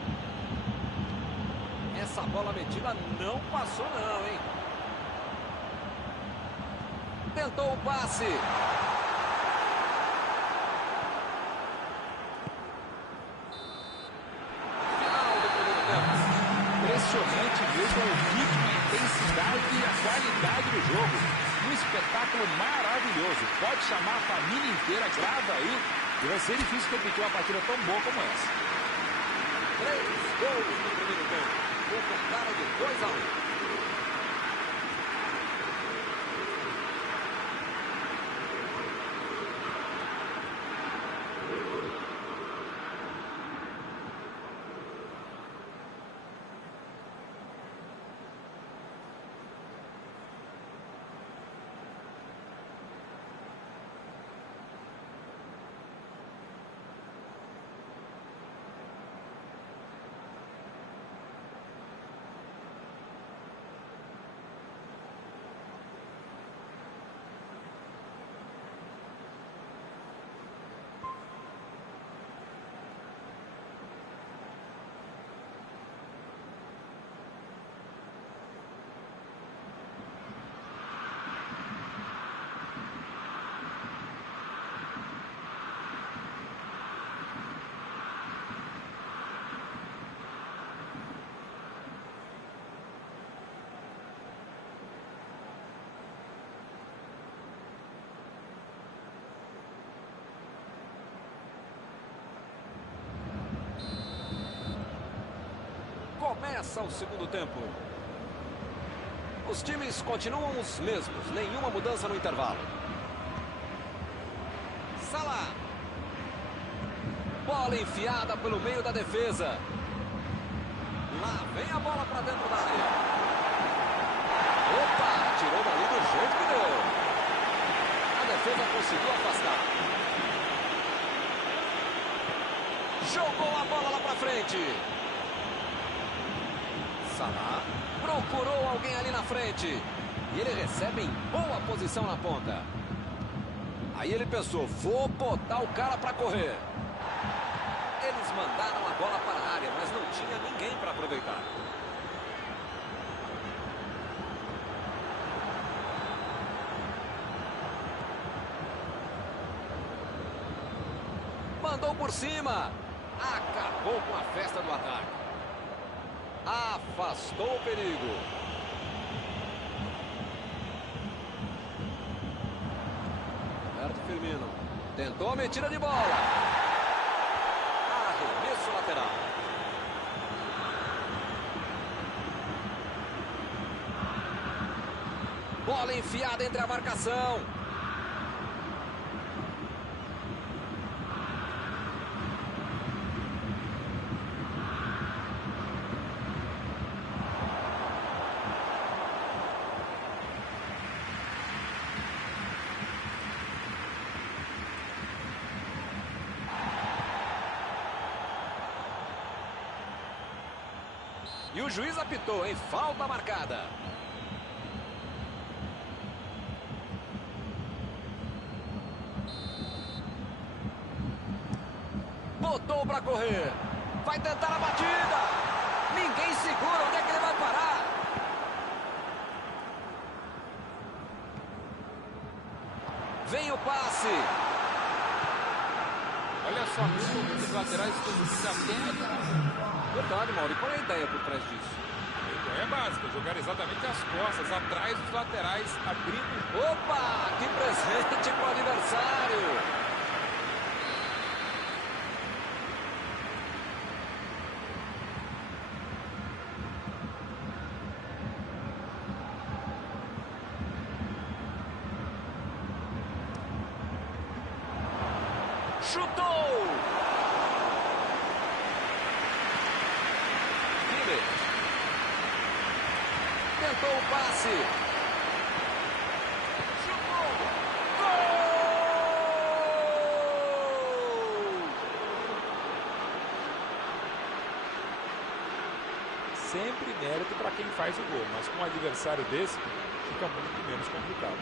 Essa bola metida não passou não, hein? Tentou o passe. Final do primeiro tempo. Impressionante mesmo o ritmo, a intensidade e a qualidade do jogo. Um espetáculo maravilhoso. Pode chamar a família inteira, grava aí. E vai ser difícil repetir uma partida tão boa como essa. 3 gols no primeiro tempo. Com cara de 2-1. Começa o segundo tempo. Os times continuam os mesmos, nenhuma mudança no intervalo. Salah. Bola enfiada pelo meio da defesa. Lá vem a bola para dentro da área. Opa, tirou dali do jeito que deu. A defesa conseguiu afastar. Jogou a bola lá para frente. Salah procurou alguém ali na frente. E ele recebe em boa posição na ponta. Aí ele pensou, vou botar o cara para correr. Eles mandaram a bola para a área, mas não tinha ninguém para aproveitar. Mandou por cima. Acabou com a festa do ataque. Afastou o perigo. Roberto Firmino tentou a metida de bola. Arremesso lateral. Bola enfiada entre a marcação. E o juiz apitou, em falta marcada. Botou para correr. Vai tentar a batida. Ninguém segura. Onde é que ele vai parar? Vem o passe. Olha só, os laterais estão subindo até ali. Verdade, Mauro. E qual é a ideia por trás disso? A ideia é básica, jogar exatamente as costas, atrás dos laterais, abrindo. Opa! Que presente pro adversário! Chutou! Kimmich. Tentou o passe. Chutou! Gol! Sempre mérito para quem faz o gol, mas com um adversário desse, fica muito menos complicado.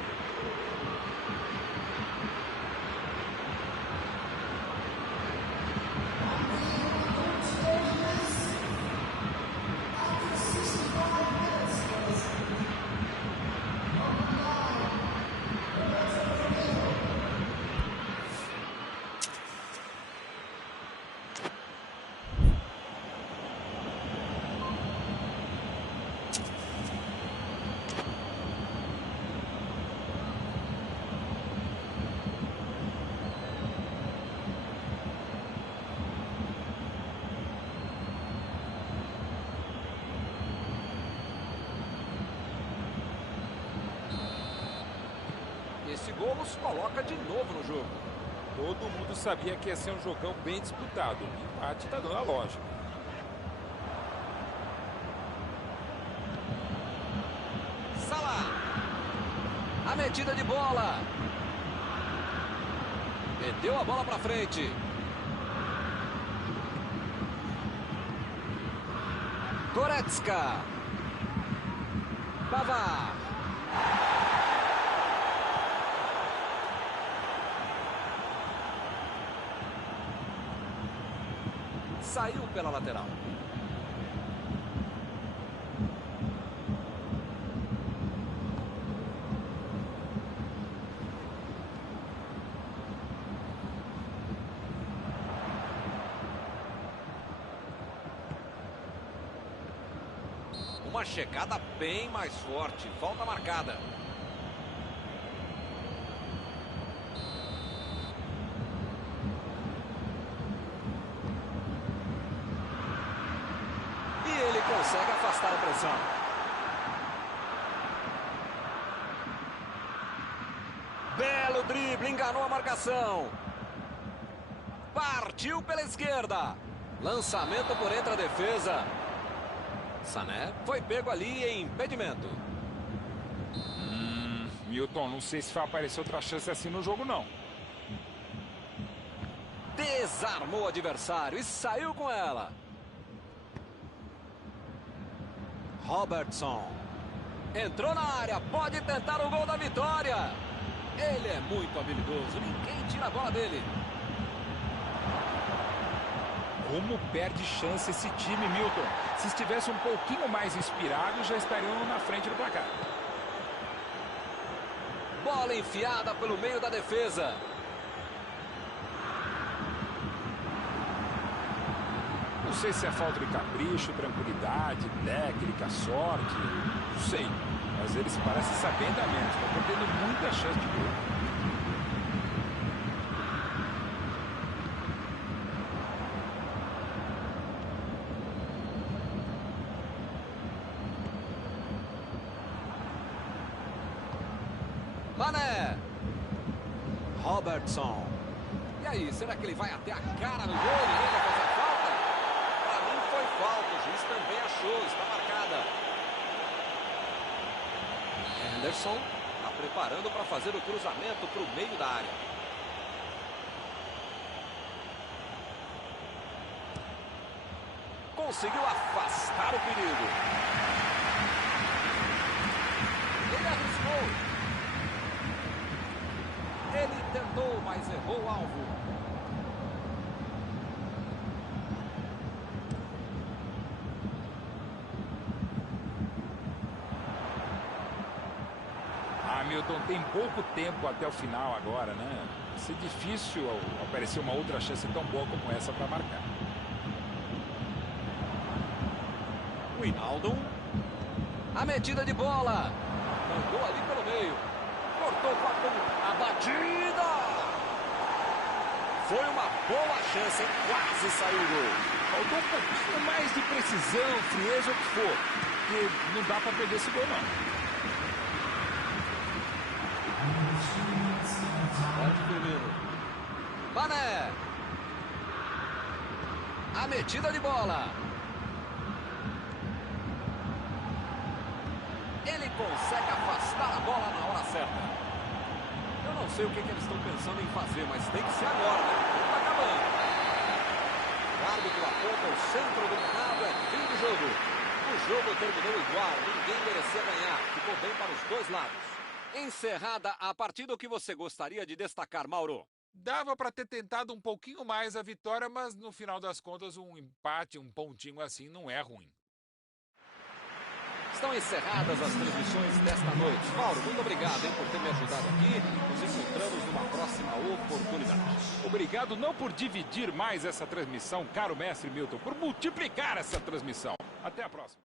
Esse gol nos coloca de novo no jogo. Todo mundo sabia que ia ser um jogão bem disputado. O empate está dando a lógica. Salah. A metida de bola. Meteu a bola para frente. Goretzka. Pavard. Saiu pela lateral. Uma chegada bem mais forte. Falta marcada. Consegue afastar a pressão. Belo drible, enganou a marcação. Partiu pela esquerda. Lançamento por entre a defesa. Sané foi pego ali em impedimento. Milton, não sei se vai aparecer outra chance assim no jogo, não. Desarmou o adversário e saiu com ela. Robertson. Entrou na área, pode tentar o gol da vitória. Ele é muito habilidoso, ninguém tira a bola dele. Como perde chance esse time, Milton. Se estivesse um pouquinho mais inspirado, já estariam na frente do placar. Bola enfiada pelo meio da defesa. Não sei se é falta de capricho, tranquilidade, técnica, sorte. Não sei. Mas eles parecem saber ainda menos. Estão perdendo muita chance de gol. Mané. Robertson. E aí, será que ele vai até a cara no gol e ele vai fazer a falta? Para mim foi falta, o juiz também achou, está marcada. Henderson está preparando para fazer o cruzamento para o meio da área. Conseguiu afastar o perigo. Ele arriscou. Ele tentou, mas errou o alvo. Milton, tem pouco tempo até o final agora, né? Vai ser difícil aparecer uma outra chance tão boa como essa para marcar. Wijnaldum. A metida de bola. Mandou ali pelo meio. Cortou com a batida. Foi uma boa chance, hein? Quase saiu o gol. Faltou um pouquinho mais de precisão, frieza, o que for. Porque não dá para perder esse gol, não. Mané. A metida de bola. Ele consegue afastar a bola na hora certa. Eu não sei o que eles estão pensando em fazer, mas tem que ser agora, né? Está acabando. O árbitro aponta o centro do gramado, é fim do jogo. O jogo terminou igual, ninguém merecia ganhar. Ficou bem para os dois lados. Encerrada a partida, o que você gostaria de destacar, Mauro? Dava para ter tentado um pouquinho mais a vitória, mas no final das contas um empate, um pontinho assim não é ruim. Estão encerradas as transmissões desta noite. Mauro, muito obrigado por ter me ajudado aqui. Nos encontramos numa próxima oportunidade. Obrigado não por dividir mais essa transmissão, caro mestre Milton, por multiplicar essa transmissão. Até a próxima.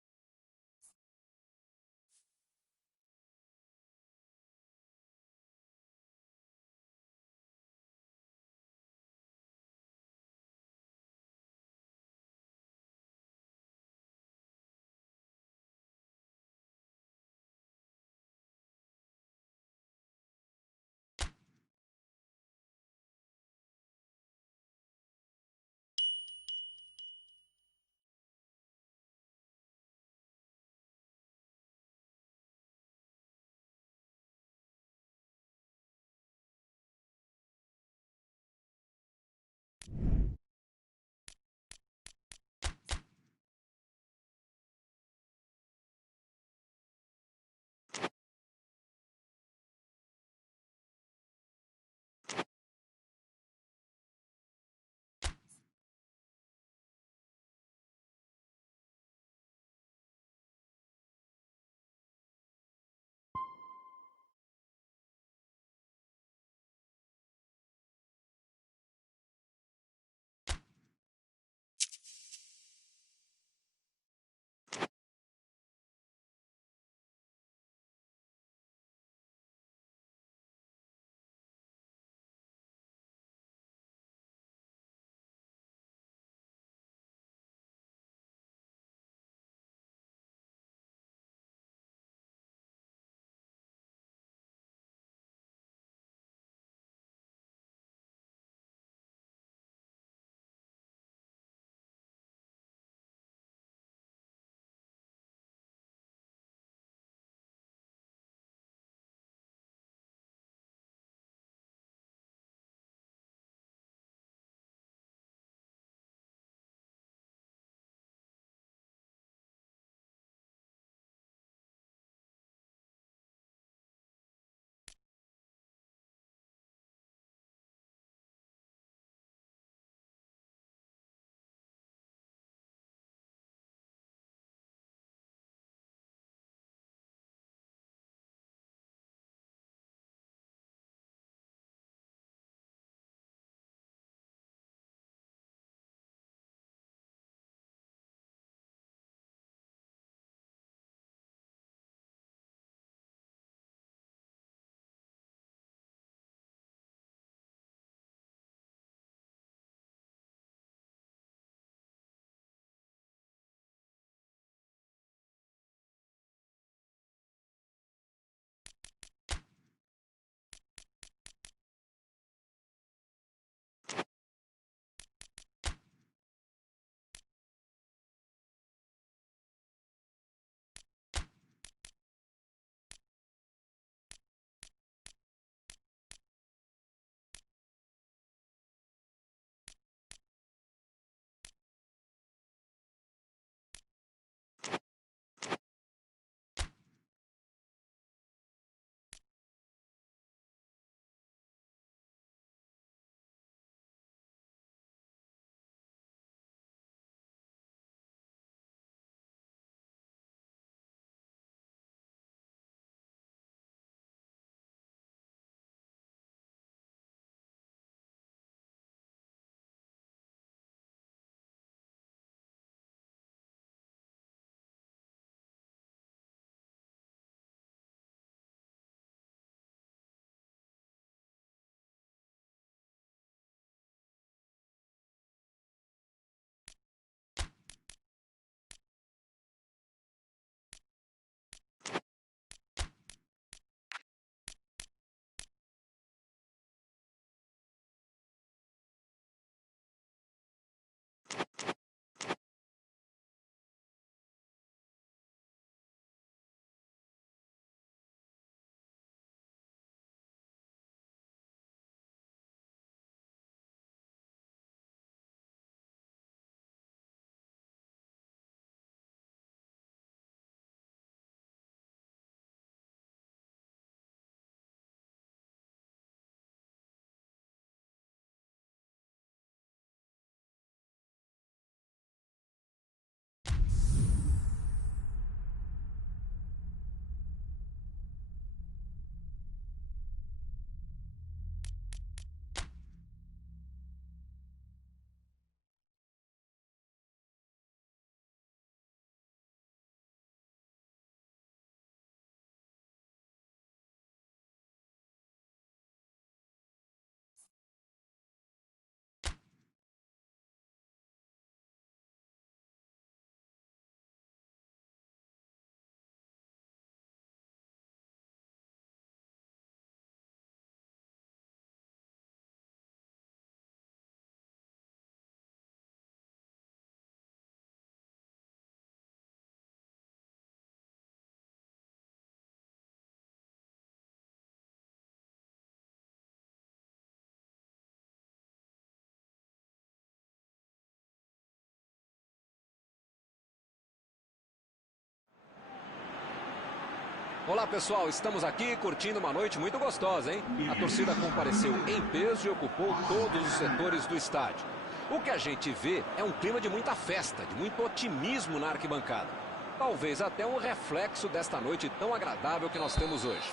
Olá, pessoal. Estamos aqui curtindo uma noite muito gostosa, hein? A torcida compareceu em peso e ocupou todos os setores do estádio. O que a gente vê é um clima de muita festa, de muito otimismo na arquibancada. Talvez até um reflexo desta noite tão agradável que nós temos hoje.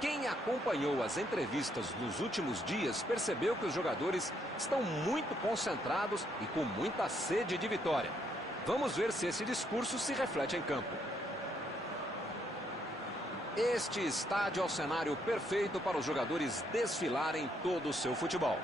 Quem acompanhou as entrevistas nos últimos dias percebeu que os jogadores estão muito concentrados e com muita sede de vitória. Vamos ver se esse discurso se reflete em campo. Este estádio é o cenário perfeito para os jogadores desfilarem todo o seu futebol.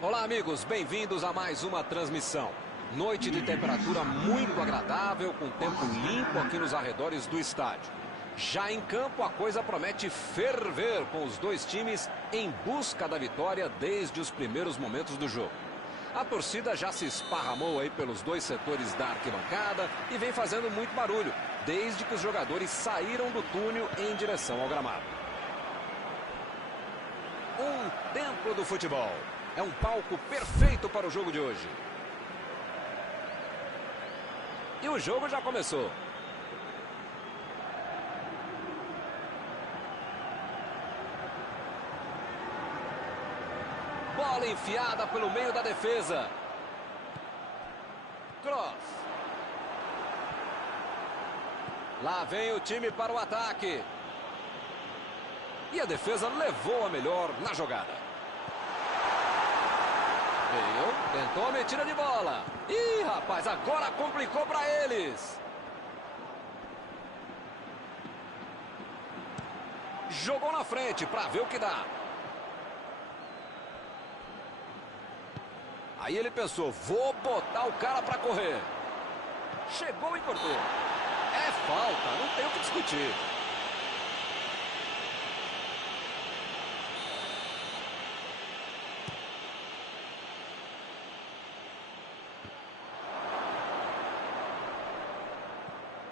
Olá, amigos, bem-vindos a mais uma transmissão. Noite de temperatura muito agradável, com tempo limpo aqui nos arredores do estádio. Já em campo, a coisa promete ferver, com os dois times em busca da vitória desde os primeiros momentos do jogo. A torcida já se esparramou aí pelos dois setores da arquibancada e vem fazendo muito barulho, desde que os jogadores saíram do túnel em direção ao gramado. Um templo do futebol. É um palco perfeito para o jogo de hoje. E o jogo já começou. Bola enfiada pelo meio da defesa. Cross. Lá vem o time para o ataque. E a defesa levou a melhor na jogada. Veio, tentou a metida de bola. Ih, rapaz, agora complicou para eles. Jogou na frente para ver o que dá. Aí ele pensou, vou botar o cara para correr. Chegou e cortou. É falta, não tem o que discutir.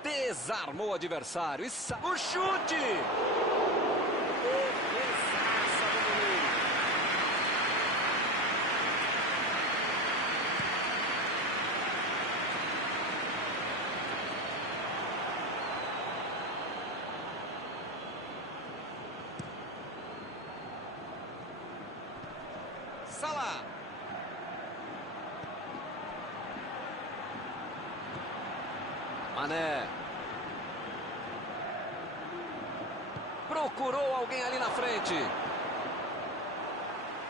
Desarmou o adversário e o chute! Defesaça do goleiro. Salah. Mané. Procurou alguém ali na frente.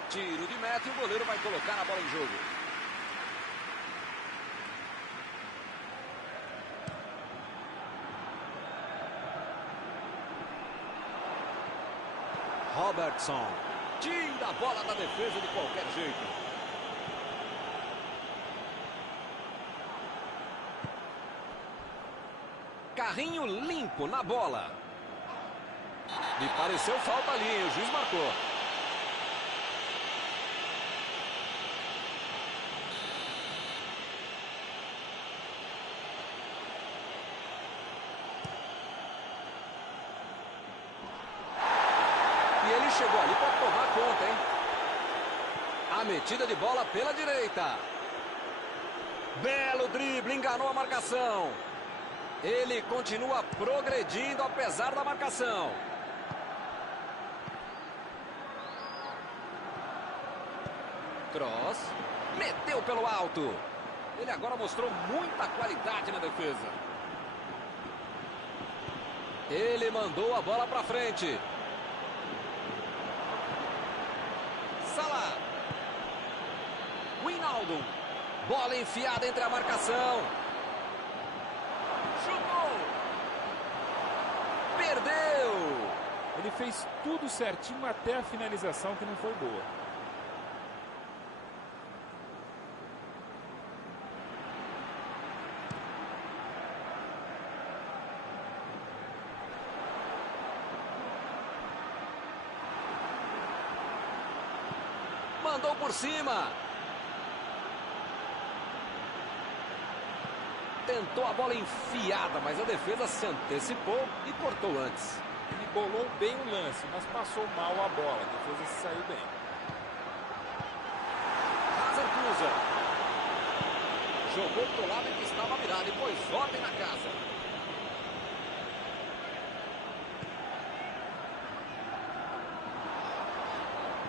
Tiro de meta e o goleiro vai colocar a bola em jogo. Robertson. Tira a bola da defesa de qualquer jeito. Carrinho limpo na bola. Me pareceu falta ali, hein? O juiz marcou. E ele chegou ali para tomar conta, hein? A metida de bola pela direita. Belo drible, enganou a marcação. Ele continua progredindo apesar da marcação. Cross. Meteu pelo alto. Ele agora mostrou muita qualidade na defesa. Ele mandou a bola para frente. Salah. Wijnaldum. Bola enfiada entre a marcação. Chutou. Perdeu. Ele fez tudo certinho até a finalização, que não foi boa. Mandou por cima. Tentou a bola enfiada, mas a defesa se antecipou e cortou antes. Ele bolou bem o lance, mas passou mal a bola. A defesa se saiu bem. Hazard cruza. Jogou pro lado em que estava virado e pôs ordem na casa.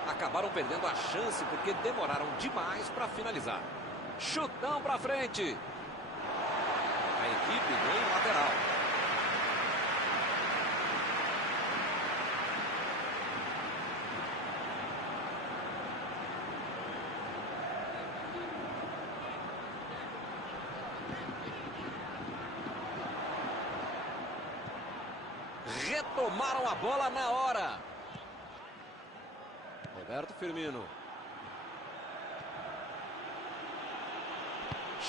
Acabaram perdendo a chance porque demoraram demais para finalizar. Chutão para frente. A equipe ganha o lateral. Retomaram a bola na hora. Roberto Firmino.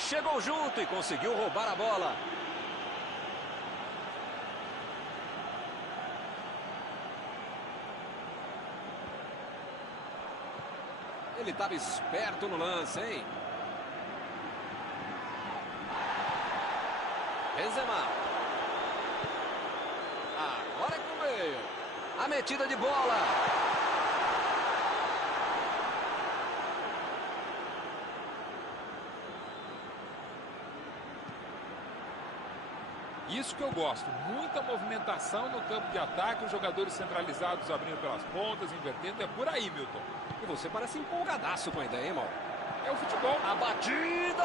Chegou junto e conseguiu roubar a bola. Ele estava esperto no lance, hein? Benzema. Agora é que veio. A metida de bola. Isso que eu gosto, muita movimentação no campo de ataque, os jogadores centralizados abrindo pelas pontas, invertendo, é por aí, Milton. E você parece empolgadaço com a ideia, hein, Mauro? É o futebol. A batida!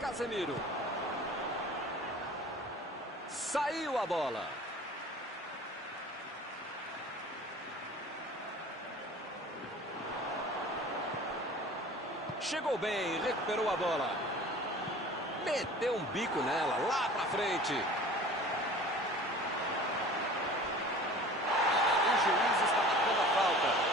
Casemiro. Saiu a bola. Chegou bem, recuperou a bola. Meteu um bico nela, lá pra frente. O juiz está marcando a falta.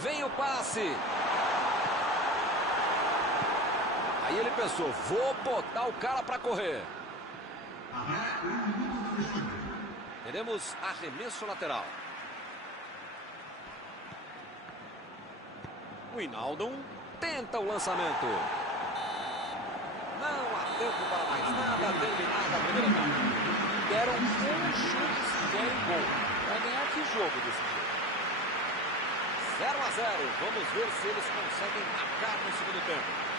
Vem o passe. Aí ele pensou, vou botar o cara para correr. Teremos arremesso lateral. O Wijnaldum tenta o lançamento. Não há tempo para mais nada. Terminada a primeira etapa. Deram um chute se querem gol. Vai ganhar que jogo desse jeito? 0 a 0. Vamos ver se eles conseguem marcar no segundo tempo.